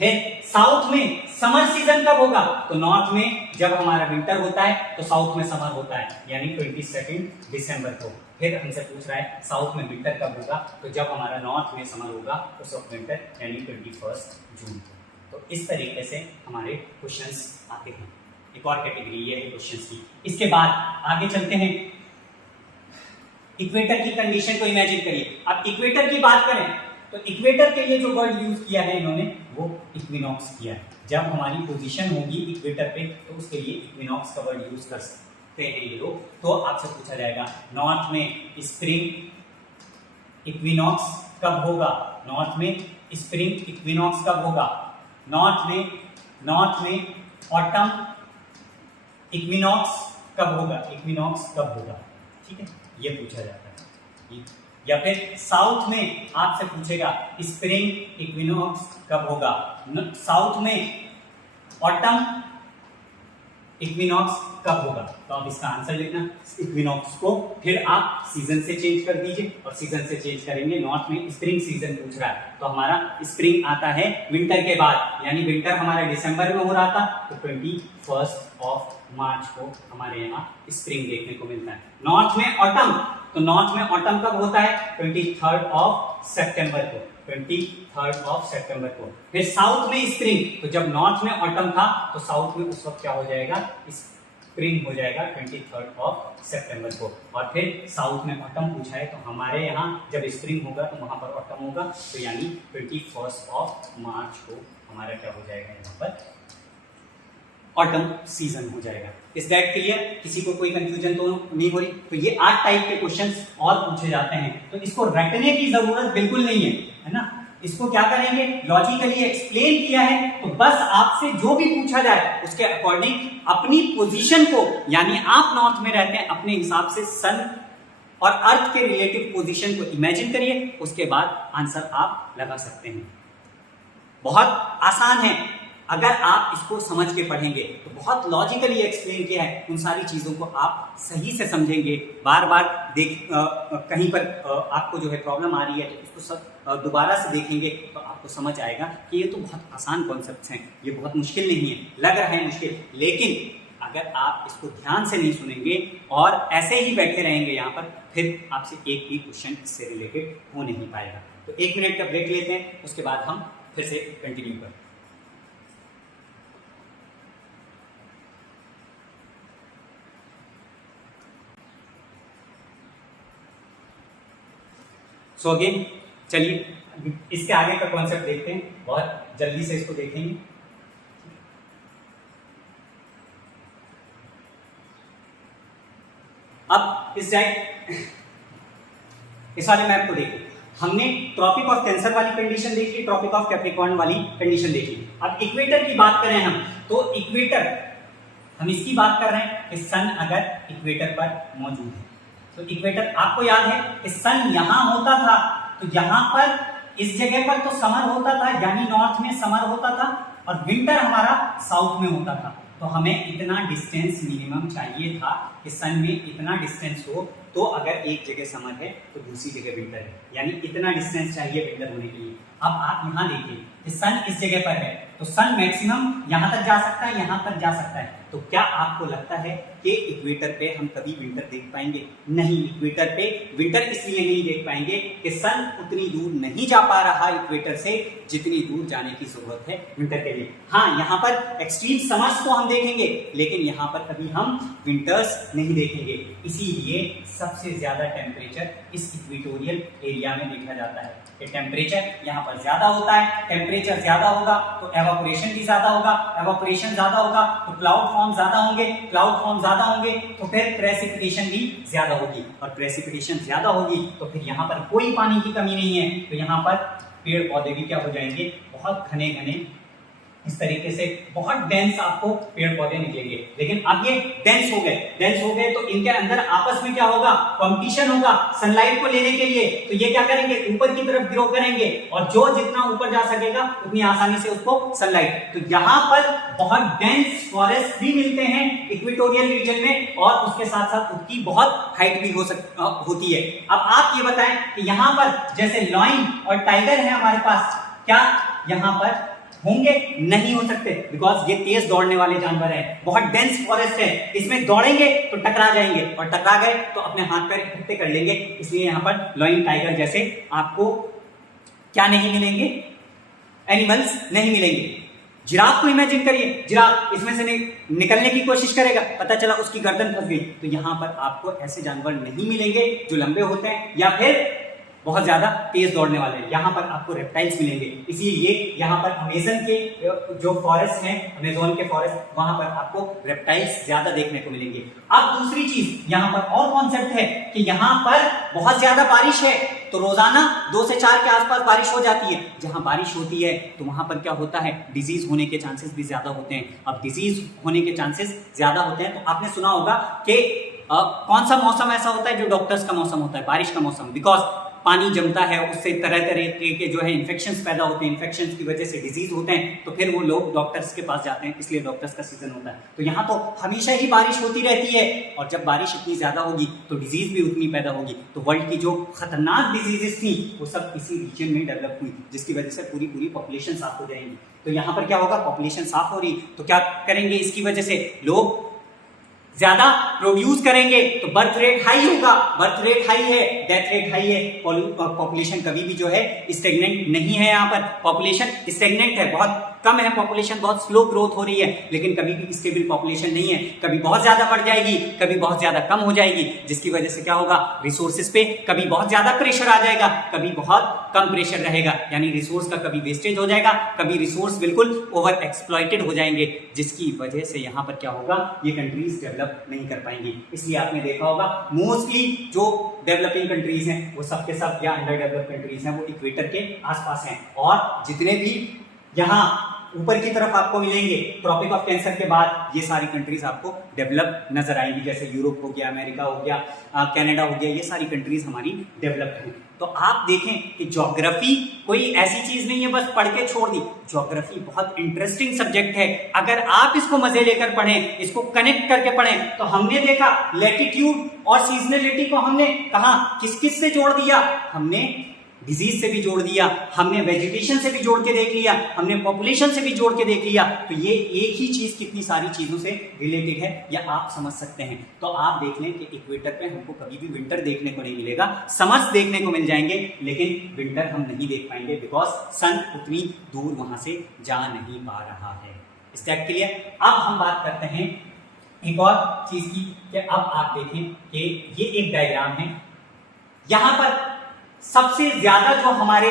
फिर साउथ में समर सीजन कब होगा? तो नॉर्थ में जब हमारा विंटर होता है तो साउथ में समर होता है, यानी 22 दिसंबर को। फिर हमसे पूछ रहा है साउथ में विंटर कब होगा? तो जब हमारा नॉर्थ में समर होगा उस वक्त विंटर, यानी 21 जून को। तो इस तरीके से हमारे क्वेश्चंस आते हैं। एक और कैटेगरी ये है क्वेश्चंस की। इसके बाद आगे चलते हैं। इक्वेटर की कंडीशन को इमेजिन करिए। अब इक्वेटर की बात करें तो इक्वेटर के लिए जो वर्ड यूज किया है इन्होंने, वो इक्विनॉक्स किया है। जब हमारी पोजीशन होगी इक्वेटर पे तो उसके लिए इक्विनॉक्स का वर्ड यूज कर सकते हैं ये लोग। तो आपसे पूछा जाएगा नॉर्थ में स्प्रिंग इक्विनॉक्स कब होगा? नॉर्थ में स्प्रिंग इक्विनॉक्स कब होगा? नॉर्थ में ऑटम इक्विनॉक्स कब होगा? इक्विनॉक्स कब होगा? ठीक है, ये पूछा जाता है। या फिर साउथ में आपसे पूछेगा स्प्रिंग इक्विनॉक्स कब होगा? साउथ में ऑटम इक्विनॉक्स कब होगा, तो आप इसका आंसर लिखना। इक्विनॉक्स को फिर आप सीजन से चेंज कर दीजिए, और सीजन से चेंज करेंगे। नॉर्थ में स्प्रिंग सीजन पूछ रहा है, तो हमारा स्प्रिंग आता है विंटर के बाद, यानी विंटर हमारा दिसंबर में हो रहा था, तो 21 मार्च को हमारे यहाँ स्प्रिंग देखने को मिलता है। नॉर्थ में ऑटम, तो नॉर्थ में ऑटम कब होता है, 23 सितंबर को, 23 सितंबर को। फिर साउथ में स्प्रिंग, तो जब नॉर्थ में ऑटम था तो साउथ में उस वक्त क्या हो जाएगा, स्प्रिंग हो जाएगा 23 सितंबर को। और फिर साउथ में ऑटम पूछा है, तो हमारे यहाँ जब स्प्रिंग होगा तो वहां पर ऑटम होगा, तो यानी 21 मार्च को हमारा क्या हो जाएगा, यहाँ पर ऑटम सीजन हो जाएगा। इस दैट क्लियर, किसी को कोई कंफ्यूजन तो नहीं हो रही। तो ये 8 टाइप के क्वेश्चंस और पूछे जाते हैं, तो इसको रटने की जरूरत बिल्कुल नहीं है ना। इसको क्या करेंगे, लॉजिकली एक्सप्लेन किया है, तो बस आपसे जो भी पूछा जाए उसके अकॉर्डिंग अपनी पोजीशन को, यानी आप नॉर्थ में रहते हैं, अपने हिसाब से सन और अर्थ के रिलेटिव पोजीशन को इमेजिन करिए, उसके बाद आंसर आप लगा सकते हैं। बहुत आसान है, अगर आप इसको समझ के पढ़ेंगे तो बहुत लॉजिकली एक्सप्लेन किया है, उन सारी चीजों को आप सही से समझेंगे। बार बार कहीं पर आपको जो है प्रॉब्लम आ रही है, तो उसको सब दोबारा से देखेंगे तो आपको समझ आएगा कि ये तो बहुत आसान कॉन्सेप्ट्स हैं, ये बहुत मुश्किल नहीं है। लग रहा है मुश्किल, लेकिन अगर आप इसको ध्यान से नहीं सुनेंगे और ऐसे ही बैठे रहेंगे यहाँ पर, फिर आपसे एक भी क्वेश्चन इससे रिलेटेड हो नहीं पाएगा। तो 1 मिनट का ब्रेक लेते हैं, उसके बाद हम फिर से कंटिन्यू करते हैं। सो अगेन चलिए इसके आगे का कॉन्सेप्ट देखते हैं, बहुत जल्दी से इसको देखेंगे। अब इस वाले मैप को देखिए, हमने ट्रॉपिक ऑफ कैंसर वाली कंडीशन देख ली, ट्रॉपिक ऑफ कैप्रिकॉर्न वाली कंडीशन देख ली। अब इक्वेटर की बात करें हम, तो इक्वेटर हम इसकी बात कर रहे हैं कि सन अगर इक्वेटर पर मौजूद है, तो इक्वेटर आपको याद है कि सन यहां होता था, तो यहां पर इस जगह पर तो समर होता था, यानी नॉर्थ में समर होता था, और विंटर हमारा साउथ में होता था। तो हमें इतना डिस्टेंस मिनिमम चाहिए था कि सन में इतना डिस्टेंस हो, तो अगर एक जगह समर है तो दूसरी जगह विंटर है, यानी इतना डिस्टेंस चाहिए विंटर होने के लिए। अब आप यहां देखिए कि सन इस जगह पर है, तो सन मैक्सिमम यहां तक जा सकता है, यहां तक जा सकता है। तो क्या आपको लगता है कि इक्वेटर पे हम कभी विंटर देख पाएंगे? नहीं, इक्वेटर पे विंटर इसलिए नहीं देख पाएंगे कि सन उतनी दूर नहीं जा पा रहा इक्वेटर से जितनी दूर जाने की जरूरत है विंटर के लिए। हाँ, यहाँ पर एक्सट्रीम समर्स को हम देखेंगे, लेकिन यहाँ पर कभी हम विंटर्स नहीं देखेंगे। इसीलिए सबसे ज्यादा टेम्परेचर इस इक्वेटोरियल एरिया में देखा जाता है कि टेम्परेचर यहाँ पर ज्यादा होता है। टेम्परेचर ज्यादा होगा तो एवापोरेशन भी ज्यादा होगा, एवापोरेशन ज्यादा होगा तो क्लाउड फॉर्म ज्यादा होंगे, क्लाउड फॉर्म ज्यादा होंगे तो फिर प्रेसिपिटेशन भी ज्यादा होगी, और प्रेसिपिटेशन ज्यादा होगी तो फिर यहाँ पर कोई पानी की कमी नहीं है, तो यहाँ पर पेड़ पौधे भी क्या हो जाएंगे, बहुत घने घने, इस तरीके से बहुत डेंस आपको पेड़ पौधे निकलेंगे। लेकिन अब ये डेंस हो गए तो इनके अंदर आपस में क्या होगा, कंपटीशन होगा सनलाइट को लेने के लिए। तो ये क्या करेंगे, ऊपर की तरफ ग्रो करेंगे, और जो जितना ऊपर जा सकेगा उतनी आसानी से उसको सनलाइट। तो यहाँ पर बहुत डेंस फॉरेस्ट भी मिलते हैं इक्वेटोरियल रीजन में, और उसके साथ साथ उसकी बहुत हाइट भी होती है। अब आप ये बताएं कि यहाँ पर जैसे लॉइन और टाइगर है हमारे पास, क्या यहाँ पर होंगे? नहीं हो सकते, बिकॉज ये तेज दौड़ने वाले जानवर हैं, बहुत डेंस फॉरेस्ट है, इसमें दौड़ेंगे तो टकरा जाएंगे, और टकरा गए तो अपने हाथ पैर इकट्ठे कर लेंगे। इसलिए यहाँ पर लॉइन टाइगर जैसे आपको क्या नहीं मिलेंगे, एनिमल्स नहीं मिलेंगे। जिराफ को इमेजिन करिए, जिराफ इसमें से निकलने की कोशिश करेगा, पता चला उसकी गर्दन फंस गई, तो यहाँ पर आपको ऐसे जानवर नहीं मिलेंगे जो लंबे होते हैं या फिर बहुत ज्यादा तेज दौड़ने वाले हैं। यहाँ पर आपको रेप्टाइल्स मिलेंगे। इसीलिए यहाँ पर अमेज़न के जो फॉरेस्ट हैं, अमेज़न के फॉरेस्ट, वहां पर आपको रेप्टाइल्स ज्यादा देखने को मिलेंगे। अब दूसरी चीज यहाँ पर और कॉन्सेप्ट है कि यहाँ पर बहुत ज्यादा बारिश है, तो रोजाना 2 से 4 के आसपास बारिश हो जाती है। जहां बारिश होती है तो वहां पर क्या होता है, डिजीज होने के चांसेस भी ज्यादा होते हैं। अब डिजीज होने के चांसेस ज्यादा होते हैं तो आपने सुना होगा कि कौन सा मौसम ऐसा होता है जो डॉक्टर्स का मौसम होता है, बारिश का मौसम, बिकॉज पानी जमता है उससे तरह तरह के जो है इन्फेक्शंस पैदा होते हैं, इन्फेक्शंस की वजह से डिजीज होते हैं, तो फिर वो लोग डॉक्टर्स के पास जाते हैं, इसलिए डॉक्टर्स का सीजन होता है। तो यहाँ तो हमेशा ही बारिश होती रहती है, और जब बारिश इतनी ज्यादा होगी तो डिजीज भी उतनी पैदा होगी। तो वर्ल्ड की जो खतरनाक डिजीजेस थी वो सब इसी रीजन में डेवलप हुई, जिसकी वजह से पूरी पूरी पॉपुलेशन साफ हो जाएंगी। तो यहाँ पर क्या होगा, पॉपुलेशन साफ हो रही तो क्या करेंगे, इसकी वजह से लोग ज्यादा प्रोड्यूस करेंगे तो बर्थ रेट हाई होगा, बर्थ रेट हाई है, डेथ रेट हाई है, पॉपुलेशन कभी भी जो है स्टेगनेंट नहीं है। यहाँ पर पॉपुलेशन स्टेगनेंट है, बहुत कम है पॉपुलेशन, बहुत स्लो ग्रोथ हो रही है, लेकिन कभी भी स्टेबल पॉपुलेशन नहीं है, कभी बहुत ज्यादा बढ़ जाएगी, कभी बहुत ज्यादा कम हो जाएगी, जिसकी वजह से क्या होगा, रिसोर्सेज पे कभी बहुत ज्यादा प्रेशर आ जाएगा, कभी बहुत कम प्रेशर रहेगा, यानी रिसोर्स का कभी वेस्टेज हो जाएगा, कभी रिसोर्स बिल्कुल ओवर एक्सप्लॉइटेड हो जाएंगे, जिसकी वजह से यहाँ पर क्या होगा, ये कंट्रीज डेवलप नहीं कर पाएंगी। इसलिए आपने देखा होगा मोस्टली जो डेवलपिंग कंट्रीज हैं वो सब के सब या अंडर डेवलप कंट्रीज हैं वो इक्वेटर के आसपास हैं, और जितने भी यहाँ ऊपर की तरफ आपको मिलेंगे ट्रॉपिक ऑफ कैंसर के बाद ये सारी कंट्रीज आपको डेवलप नजर आएंगी, जैसे यूरोप हो गया, अमेरिका हो गया, कनाडा हो गया, ये सारी कंट्रीज हमारी डेवलप्ड हैं। तो आप देखें कि ज्योग्राफी कोई ऐसी चीज नहीं है बस पढ़ के छोड़ दी, ज्योग्राफी बहुत इंटरेस्टिंग सब्जेक्ट है। अगर आप इसको मजे लेकर पढ़ें, इसको कनेक्ट करके पढ़ें, तो हमने देखा लैटिट्यूड और सीजनलिटी को हमने कहा किस किस से जोड़ दिया, हमने डिजीज से भी जोड़ दिया, हमने वेजिटेशन से भी जोड़ के देख लिया, हमने पॉपुलेशन से भी जोड़ के देख लिया। तो ये एक ही चीज कितनी सारी चीजों से रिलेटेड है, या आप समझ सकते हैं। तो आप देख लें कि इक्वेटर पे हमको कभी भी विंटर देखने को नहीं मिलेगा, समर्स देखने को मिल जाएंगे, लेकिन विंटर हम नहीं देख पाएंगे, बिकॉज सन उतनी दूर वहां से जा नहीं पा रहा है। इस टैग के लिए अब हम बात करते हैं एक और चीज की, कि अब आप देखें कि ये एक डायग्राम है, यहां पर सबसे ज्यादा जो हमारे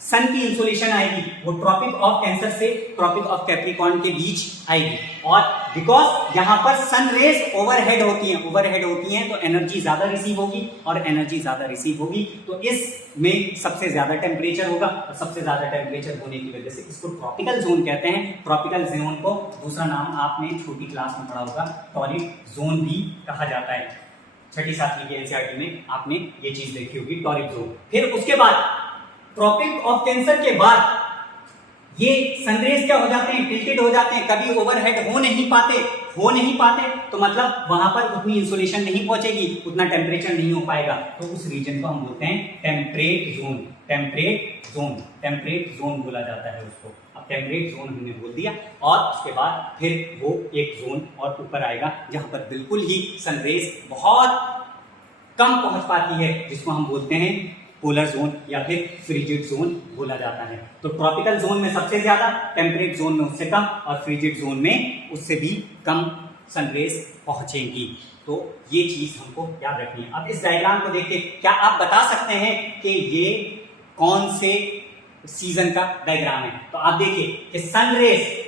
सन की इंसोलेशन आएगी वो ट्रॉपिक ऑफ कैंसर से ट्रॉपिक ऑफ कैप्रिकॉर्न के बीच आएगी, और बिकॉज यहां पर सन रेज ओवरहेड होती हैं तो एनर्जी ज्यादा रिसीव होगी, और एनर्जी ज्यादा रिसीव होगी तो इसमें सबसे ज्यादा टेम्परेचर होगा, और सबसे ज्यादा टेम्परेचर होने की वजह से इसको ट्रॉपिकल जोन कहते हैं। ट्रॉपिकल जोन को दूसरा नाम आपने छोटी क्लास में पढ़ा होगा, टॉरिड जोन भी कहा जाता है, छठी सातवीं के एनसीईआरटी में आपने ये चीज देखी होगी, टॉरिड जोन। फिर उसके बाद ट्रॉपिक ऑफ कैंसर के बाद ये सनरेज क्या हो जाते हैं, टिल्टेड हो जाते हैं, कभी ओवरहेड हो नहीं पाते, तो मतलब वहां पर उतनी इंसोलेशन नहीं पहुंचेगी, उतना टेम्परेचर नहीं हो पाएगा, तो उस रीजन को हम बोलते हैं टेम्परेट जोन बोला जाता है उसको। अब टेम्परेट जोन हमने बोल दिया, और उसके बाद फिर वो एक जोन और ऊपर आएगा जहां पर बिल्कुल ही सनरेज बहुत कम पहुंच पाती है, जिसको हम बोलते हैं पोलर जोन या फिर फ्रिजिड जोन बोला जाता है। तो ट्रॉपिकल जोन में सबसे ज्यादा, टेम्परेट जोन में उससे कम, और फ्रिजिड जोन में उससे भी कम सनरेज पहुंचेंगी। तो ये चीज हमको याद रखनी है। अब इस डायग्राम को देख के क्या आप बता सकते हैं कि ये कौन से सीजन का डायग्राम है? तो आप देखिए कि सनरेज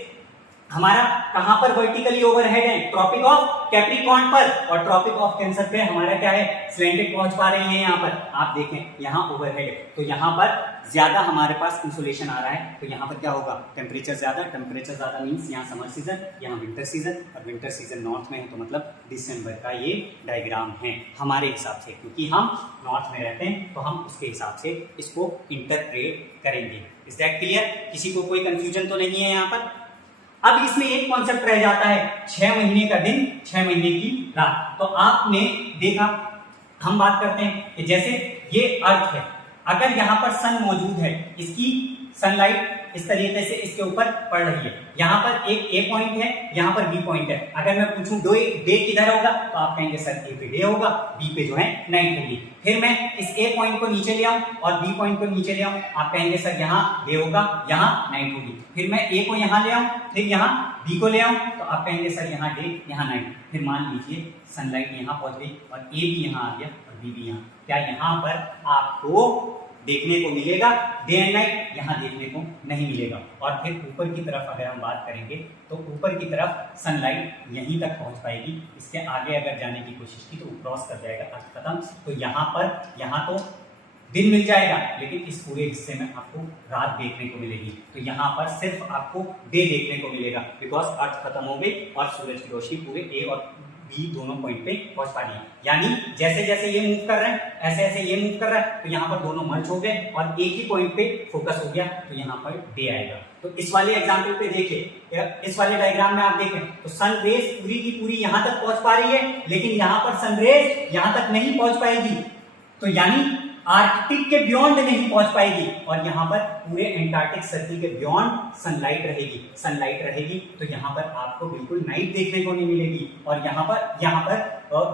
हमारा कहां पर वर्टिकली ओवरहेड है, ट्रॉपिक ऑफ कैप्रिकॉर्न पर, और ट्रॉपिक ऑफ कैंसर पे हमारा क्या है, स्लैंटेड पहुंच पा रही है। यहाँ पर आप देखें यहाँ ओवरहेड है, तो यहाँ पर ज्यादा हमारे पास इंसुलेशन आ रहा है, तो यहाँ पर क्या होगा, टेम्परेचर ज्यादा मीन्स यहाँ समर सीजन, यहाँ विंटर सीजन, और विंटर सीजन नॉर्थ में है, तो मतलब दिसंबर का ये डायग्राम है हमारे हिसाब से, क्योंकि हम नॉर्थ में रहते हैं तो हम उसके हिसाब से इसको इंटरप्रेट करेंगे। Is that clear? किसी को कोई कंफ्यूजन तो नहीं है यहाँ पर? अब इसमें एक कॉन्सेप्ट रह जाता है, 6 महीने का दिन, 6 महीने की रात। तो आपने देखा, हम बात करते हैं कि जैसे ये अर्थ है, अगर यहाँ पर सन मौजूद है, इसकी सनलाइट इस तरीके से इसके ऊपर पड़ रही है, यहाँ पर एक ए पॉइंट है, यहाँ पर बी पॉइंट है। अगर मैं पूछूं डे किधर होगा, तो आप कहेंगे सर ए पे डे होगा, बी पे जो है नाइट होगी। फिर मैं इस ए पॉइंट को नीचे ले आऊं और बी पॉइंट को नीचे ले आऊं, आप कहेंगे सर यहाँ डे होगा, यहाँ नाइट होगी। फिर मैं ए को यहाँ ले आऊं, फिर यहाँ बी को ले आऊं, तो आप कहेंगे सर यहाँ डे, यहाँ नाइट। फिर मान लीजिए सनलाइट यहाँ पहुंच गई और ए भी यहाँ आ गया और बी भी यहाँ, क्या यहाँ पर आपको देखने को मिलेगा डे एंड नाइट? यहाँ देखने को नहीं मिलेगा। और फिर ऊपर की तरफ अगर हम बात करेंगे तो ऊपर की तरफ सनलाइट यहीं तक पहुंच पाएगी, इसके आगे अगर जाने की कोशिश की तो क्रॉस कर जाएगा, अर्थ खत्म। तो यहाँ तो दिन मिल जाएगा, लेकिन इस पूरे हिस्से में आपको रात देखने को मिलेगी। तो यहाँ पर सिर्फ आपको डे देखने को मिलेगा, बिकॉज अर्थ खत्म हो गई और सूरज की रोशनी पूरे ए और बी दोनों पॉइंट पे पहुंच पा रही है। यानी जैसे जैसे ये मूव कर रहे हैं ऐसे ऐसे ये मूव कर रहा है, तो यहाँ पर दोनों मर्ज हो गए और एक ही पॉइंट पे फोकस हो गया, तो यहाँ पर डे आएगा। तो इस वाले एग्जाम्पल पे देखिए, इस वाले डायग्राम में आप देखें तो सन रेज पूरी की पूरी यहाँ तक पहुंच पा रही है, लेकिन यहाँ पर सन रेज यहाँ तक नहीं पहुंच पाएगी, तो यानी आर्कटिक के बियॉन्ड नहीं पहुंच पाएगी, और यहाँ पर पूरे एंटार्क्टिक सर्किल के बियॉन्ड सनलाइट रहेगी, तो यहाँ पर आपको बिल्कुल नाइट देखने को नहीं मिलेगी, और यहाँ पर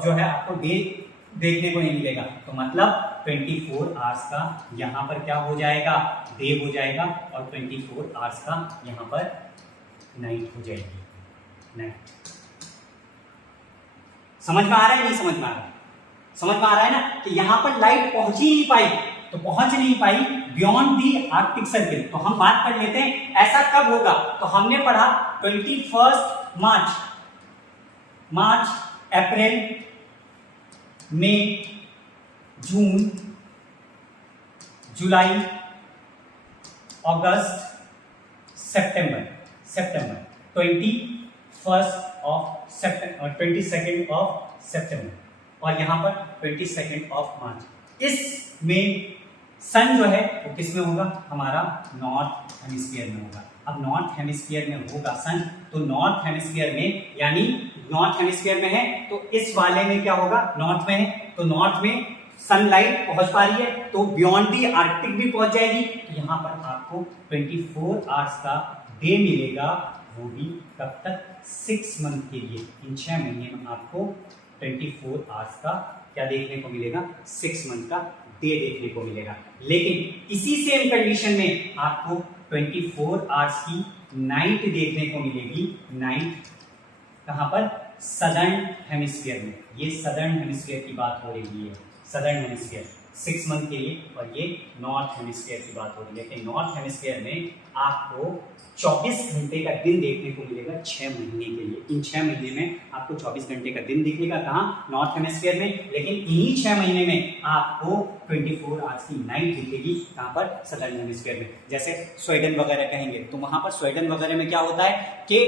जो है आपको डे देखने को नहीं मिलेगा। तो मतलब 24 आवर्स का यहाँ पर क्या हो जाएगा, डे हो जाएगा, और 24 आवर्स का यहाँ पर नाइट हो जाएगी, नाइट। समझ में आ रहा है नहीं समझ में आ रहा है? समझ में आ रहा है ना कि यहाँ पर लाइट पहुंच ही नहीं पाई, तो पहुंच नहीं पाई बियॉन्ड दी आर्कटिक सर्किल। तो हम बात कर लेते हैं ऐसा कब होगा। तो हमने पढ़ा 21 मार्च, अप्रैल, मई, जून, जुलाई, अगस्त, सितंबर 22nd ऑफ सितंबर, और यहां पर 22nd ऑफ मार्च। इसमें सन जो है वो किस में होगा, हमारा नॉर्थ हेमिस्फीयर में होगा। अब नॉर्थ हेमिस्फीयर में होगा सन, तो नॉर्थ हेमिस्फीयर में, यानी नॉर्थ हेमिस्फीयर में है तो इस वाले में क्या होगा, नॉर्थ में है, तो नॉर्थ में सनलाइट पहुंच पा रही है, तो बियॉन्ड दी आर्कटिक भी पहुंच जाएगी। तो यहाँ पर आपको 24 आवर्स का डे मिलेगा, वो भी कब तक, 6 मंथ के लिए। इन 6 महीने में आपको 24 आवर्स का क्या देखने को मिलेगा, 6 मंथ का डे देखने को मिलेगा। लेकिन इसी सेम कंडीशन में आपको 24 आवर्स की नाइट देखने को मिलेगी। नाइट कहां पर, सदर्न हेमिस्फीयर में। ये सदर्न हेमिस्फीयर की बात हो रही है, सदर्न हेमिस्फीयर 6 मंथ के लिए, और ये नॉर्थ हेमिस्फीयर की बात हो रही है कि नॉर्थ हेमिस्फीयर में आपको 24 घंटे का दिन देखने को मिलेगा 6 महीने के लिए। इन 6 महीने में आपको 24 घंटे का दिन दिखेगा, कहाँ, नॉर्थ हेमिस्फीयर में। लेकिन इन्हीं 6 महीने में आपको 24 आवर्स की नाइट दिखेगी, कहाँ पर, सदर्न हेमिस्फीयर में। जैसे स्वीडन वगैरह कहेंगे तो वहां पर स्वीडन वगैरह में क्या होता है कि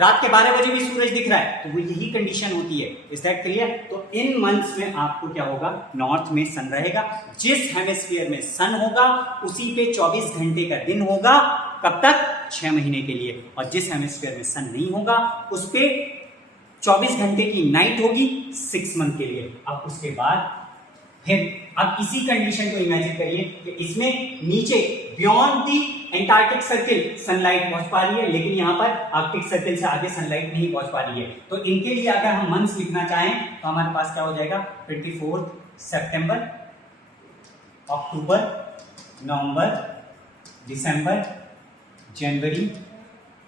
रात के 12 बजे भी सूरज दिख रहा है, तो वो यही कंडीशन होती है। Is that clear? तो इन मंथ्स में आपको क्या होगा, नॉर्थ में सन रहेगा, जिस हेमिस्फीयर में सन होगा उसी पे 24 घंटे का दिन होगा, कब तक, 6 महीने के लिए। और जिस हेमिस्फीयर में सन नहीं होगा उस पे 24 घंटे की नाइट होगी 6 मंथ के लिए। अब उसके बाद फिर अब इसी कंडीशन को इमेजिन करिए कि इसमें नीचे beyond the Antarctic circle sunlight पहुंच पा रही है, लेकिन यहां पर आर्कटिक सर्किल से आगे सनलाइट नहीं पहुंच पा रही है। तो इनके लिए अगर हम मंथ्स लिखना चाहें तो हमारे पास क्या हो जाएगा, 24 सितंबर, अक्टूबर, नवंबर, दिसंबर, जनवरी,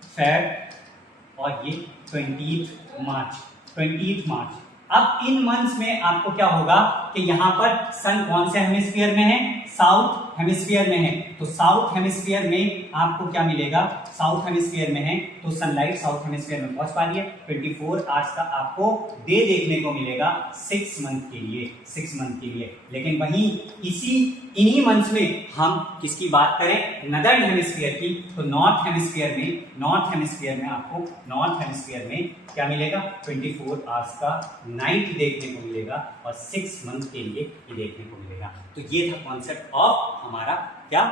फेब, और ये 20 मार्च। अब इन मंथ्स में आपको क्या होगा कि यहां पर सन कौन से हेमिस्फीयर में है, साउथ हेमिस्फीयर में है। तो साउथ हेमिस्फीयर में आपको क्या मिलेगा, साउथ हेमिस्फीयर में है तो सनलाइट साउथ हेमिस्फीयर में पहुंच पा रही है। 24 आवर्स का आपको डे देखने को मिलेगा 6 मंथ के लिए। लेकिन वहीं इन्हीं मंथ्स में हम किसकी बात करें, नदर्न हेमिस्फीयर की, तो नॉर्थ हेमिस्फीयर में आपको नॉर्थ हेमिस्फीयर में क्या मिलेगा, 24 आवर्स का नाइट देखने को मिलेगा, और 6 मंथ के लिए ये देखने को मिलेगा। तो ये था कॉन्सेप्ट ऑफ हमारा क्या,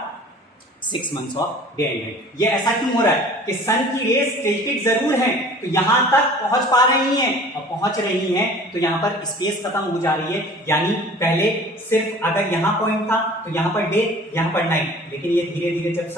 6 months of day and night. ये ऐसा क्यों हो रहा है कि सन की रेज स्टैटिक जरूर है, तो यहां तक पहुंच पा रही हैं, और पहुंच रही हैं तो यहां पर स्पेस खत्म हो जा रही है। यानी पहले सिर्फ अगर यहां पॉइंट था तो यहां पर डे, यहां पर नाइट, लेकिन ये धीरे धीरे जब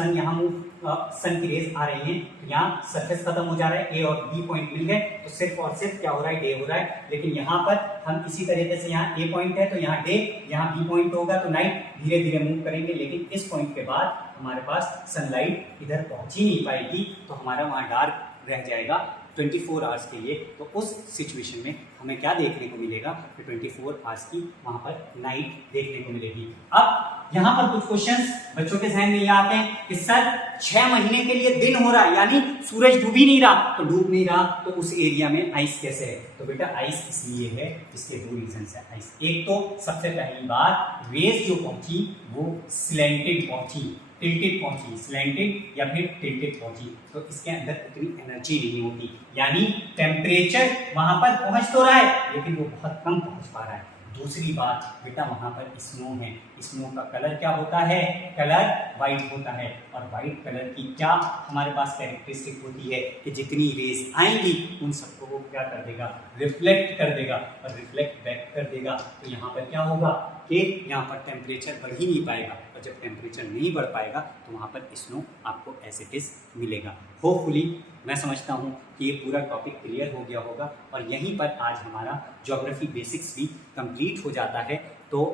सन की रेज आ रही है तो यहाँ सरफेस खत्म हो जा रहा है, ए और बी पॉइंट मिल गए, तो सिर्फ और सिर्फ क्या हो रहा है, डे हो रहा है। लेकिन यहाँ पर हम इसी तरीके से, यहाँ ए पॉइंट है तो यहाँ डे, यहाँ बी पॉइंट होगा तो नाइट, धीरे धीरे मूव करेंगे। लेकिन इस पॉइंट के बाद हमारे पास सनलाइट इधर पहुंच ही नहीं पाएगी, तो हमारा वहाँ डार्क रह जाएगा 24 आवर्स के लिए। तो उस सिचुएशन में हमें क्या देखने को मिलेगा कि 24 आवर्स की वहां पर नाइट देखने को मिलेगी। अब यहाँ पर कुछ क्वेश्चंस बच्चों के जहन में ये आते हैं कि सर 6 महीने के लिए दिन हो रहा है, यानी सूरज डूब ही नहीं रहा, तो डूब नहीं रहा तो उस एरिया में आइस कैसे है। तो बेटा आइस इसलिए है, इसके 2 रीजन है आइस। एक तो सबसे पहली बात, रेस जो पहुंची वो स्लैंटेड पहुंची, टिल्टेड पहुंची, स्लैंटेड या फिर टिल्टेड पहुंची, तो इसके अंदर उतनी एनर्जी नहीं होती, यानी टेम्परेचर वहां पर पहुंच तो रहा है लेकिन वो बहुत कम पहुंच पा रहा है। दूसरी बात बेटा, वहां पर स्नो है, स्नो का कलर क्या होता है, कलर वाइट होता है, और वाइट कलर की क्या हमारे पास कैरेक्टरिस्टिक होती है कि जितनी रेज आएंगी उन सबको वो क्या कर देगा, रिफ्लेक्ट कर देगा और रिफ्लेक्ट बैक कर देगा। तो यहाँ पर क्या होगा कि यहाँ पर टेम्परेचर बढ़ ही नहीं पाएगा, और जब टेम्परेचर नहीं बढ़ पाएगा तो वहाँ पर स्नो आपको एज इट इज मिलेगा। होपफुली मैं समझता हूँ कि ये पूरा टॉपिक क्लियर हो गया होगा, और यहीं पर आज हमारा ज्योग्राफी बेसिक्स भी कंप्लीट हो जाता है। तो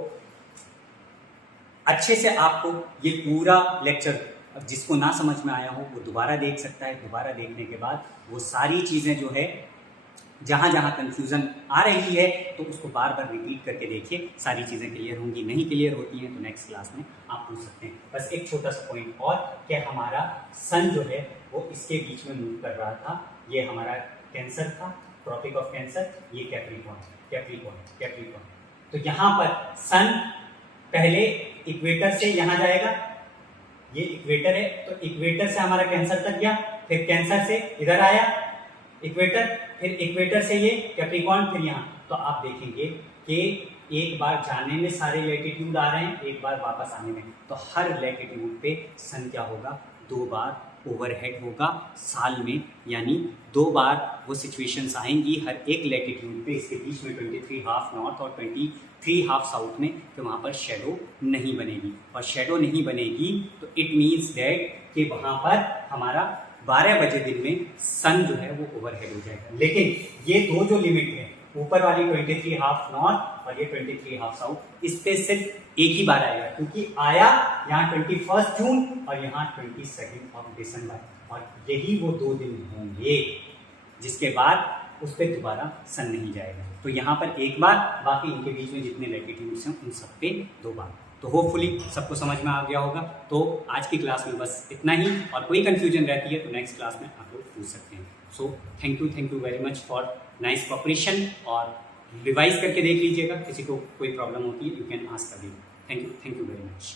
अच्छे से आपको ये पूरा लेक्चर, जिसको ना समझ में आया हो वो दोबारा देख सकता है। दोबारा देखने के बाद वो सारी चीज़ें जो है, जहाँ जहाँ कन्फ्यूज़न आ रही है तो उसको बार बार रिपीट करके देखिए, सारी चीज़ें क्लियर होंगी। नहीं क्लियर होती हैं तो नेक्स्ट क्लास में आप पूछ सकते हैं। बस एक छोटा सा पॉइंट और, कि हमारा सन जो है वो इसके बीच में मूव कर रहा था। ये हमारा कैंसर था, ट्रॉपिक ऑफ कैंसर, ये कैप्रिकॉर्न, कैप्रिकॉर्न, कैप्रिकॉर्न। तो यहाँ पर सन पहले इक्वेटर से यहाँ जाएगा, ये इक्वेटर है, तो इक्वेटर से हमारा कैंसर तक गया, फिर कैंसर से इधर आया इक्वेटर, फिर इक्वेटर से ये कैप्रिकॉर्न, फिर यहाँ। तो आप देखेंगे कि एक बार जाने में सारे लैटिट्यूड आ रहे हैं, एक बार वापस आने में, तो हर लैटिट्यूड पे सन क्या होगा, 2 बार ओवरहेड होगा साल में, यानी 2 बार वो सिचुएशंस आएंगी हर एक लैटिट्यूड पे। इसके बीच में 23 हाफ नॉर्थ और 23 हाफ साउथ में, तो वहाँ पर शेडो नहीं बनेगी, और शेडो नहीं बनेगी तो इट मीन्स दैट कि वहाँ पर हमारा 12 बजे दिन में सन जो है वो ओवरहेड हो जाएगा। लेकिन ये दो जो लिमिट है, ऊपर वाली 23 हाफ नॉर्थ और ये 23 हाफ साउथ, इस पे सिर्फ एक ही बार आएगा, क्योंकि आया यहाँ 21 जून और यहाँ 22 ऑफ दिसंबर, और यही वो 2 दिन होंगे जिसके बाद उस पर दोबारा सन नहीं जाएगा। तो यहाँ पर एक बार, बाकी इनके बीच में जितने लैटिट्यूड्स हैं उन सब पे 2 बार। तो होपफुली सबको समझ में आ गया होगा। तो आज की क्लास में बस इतना ही, और कोई कंफ्यूजन रहती है तो नेक्स्ट क्लास में आप लोग पूछ सकते हैं। So thank you very much for nice cooperation, और रिवाइज करके देख लीजिएगा। किसी को कोई प्रॉब्लम होती है you can ask again. Thank you very much.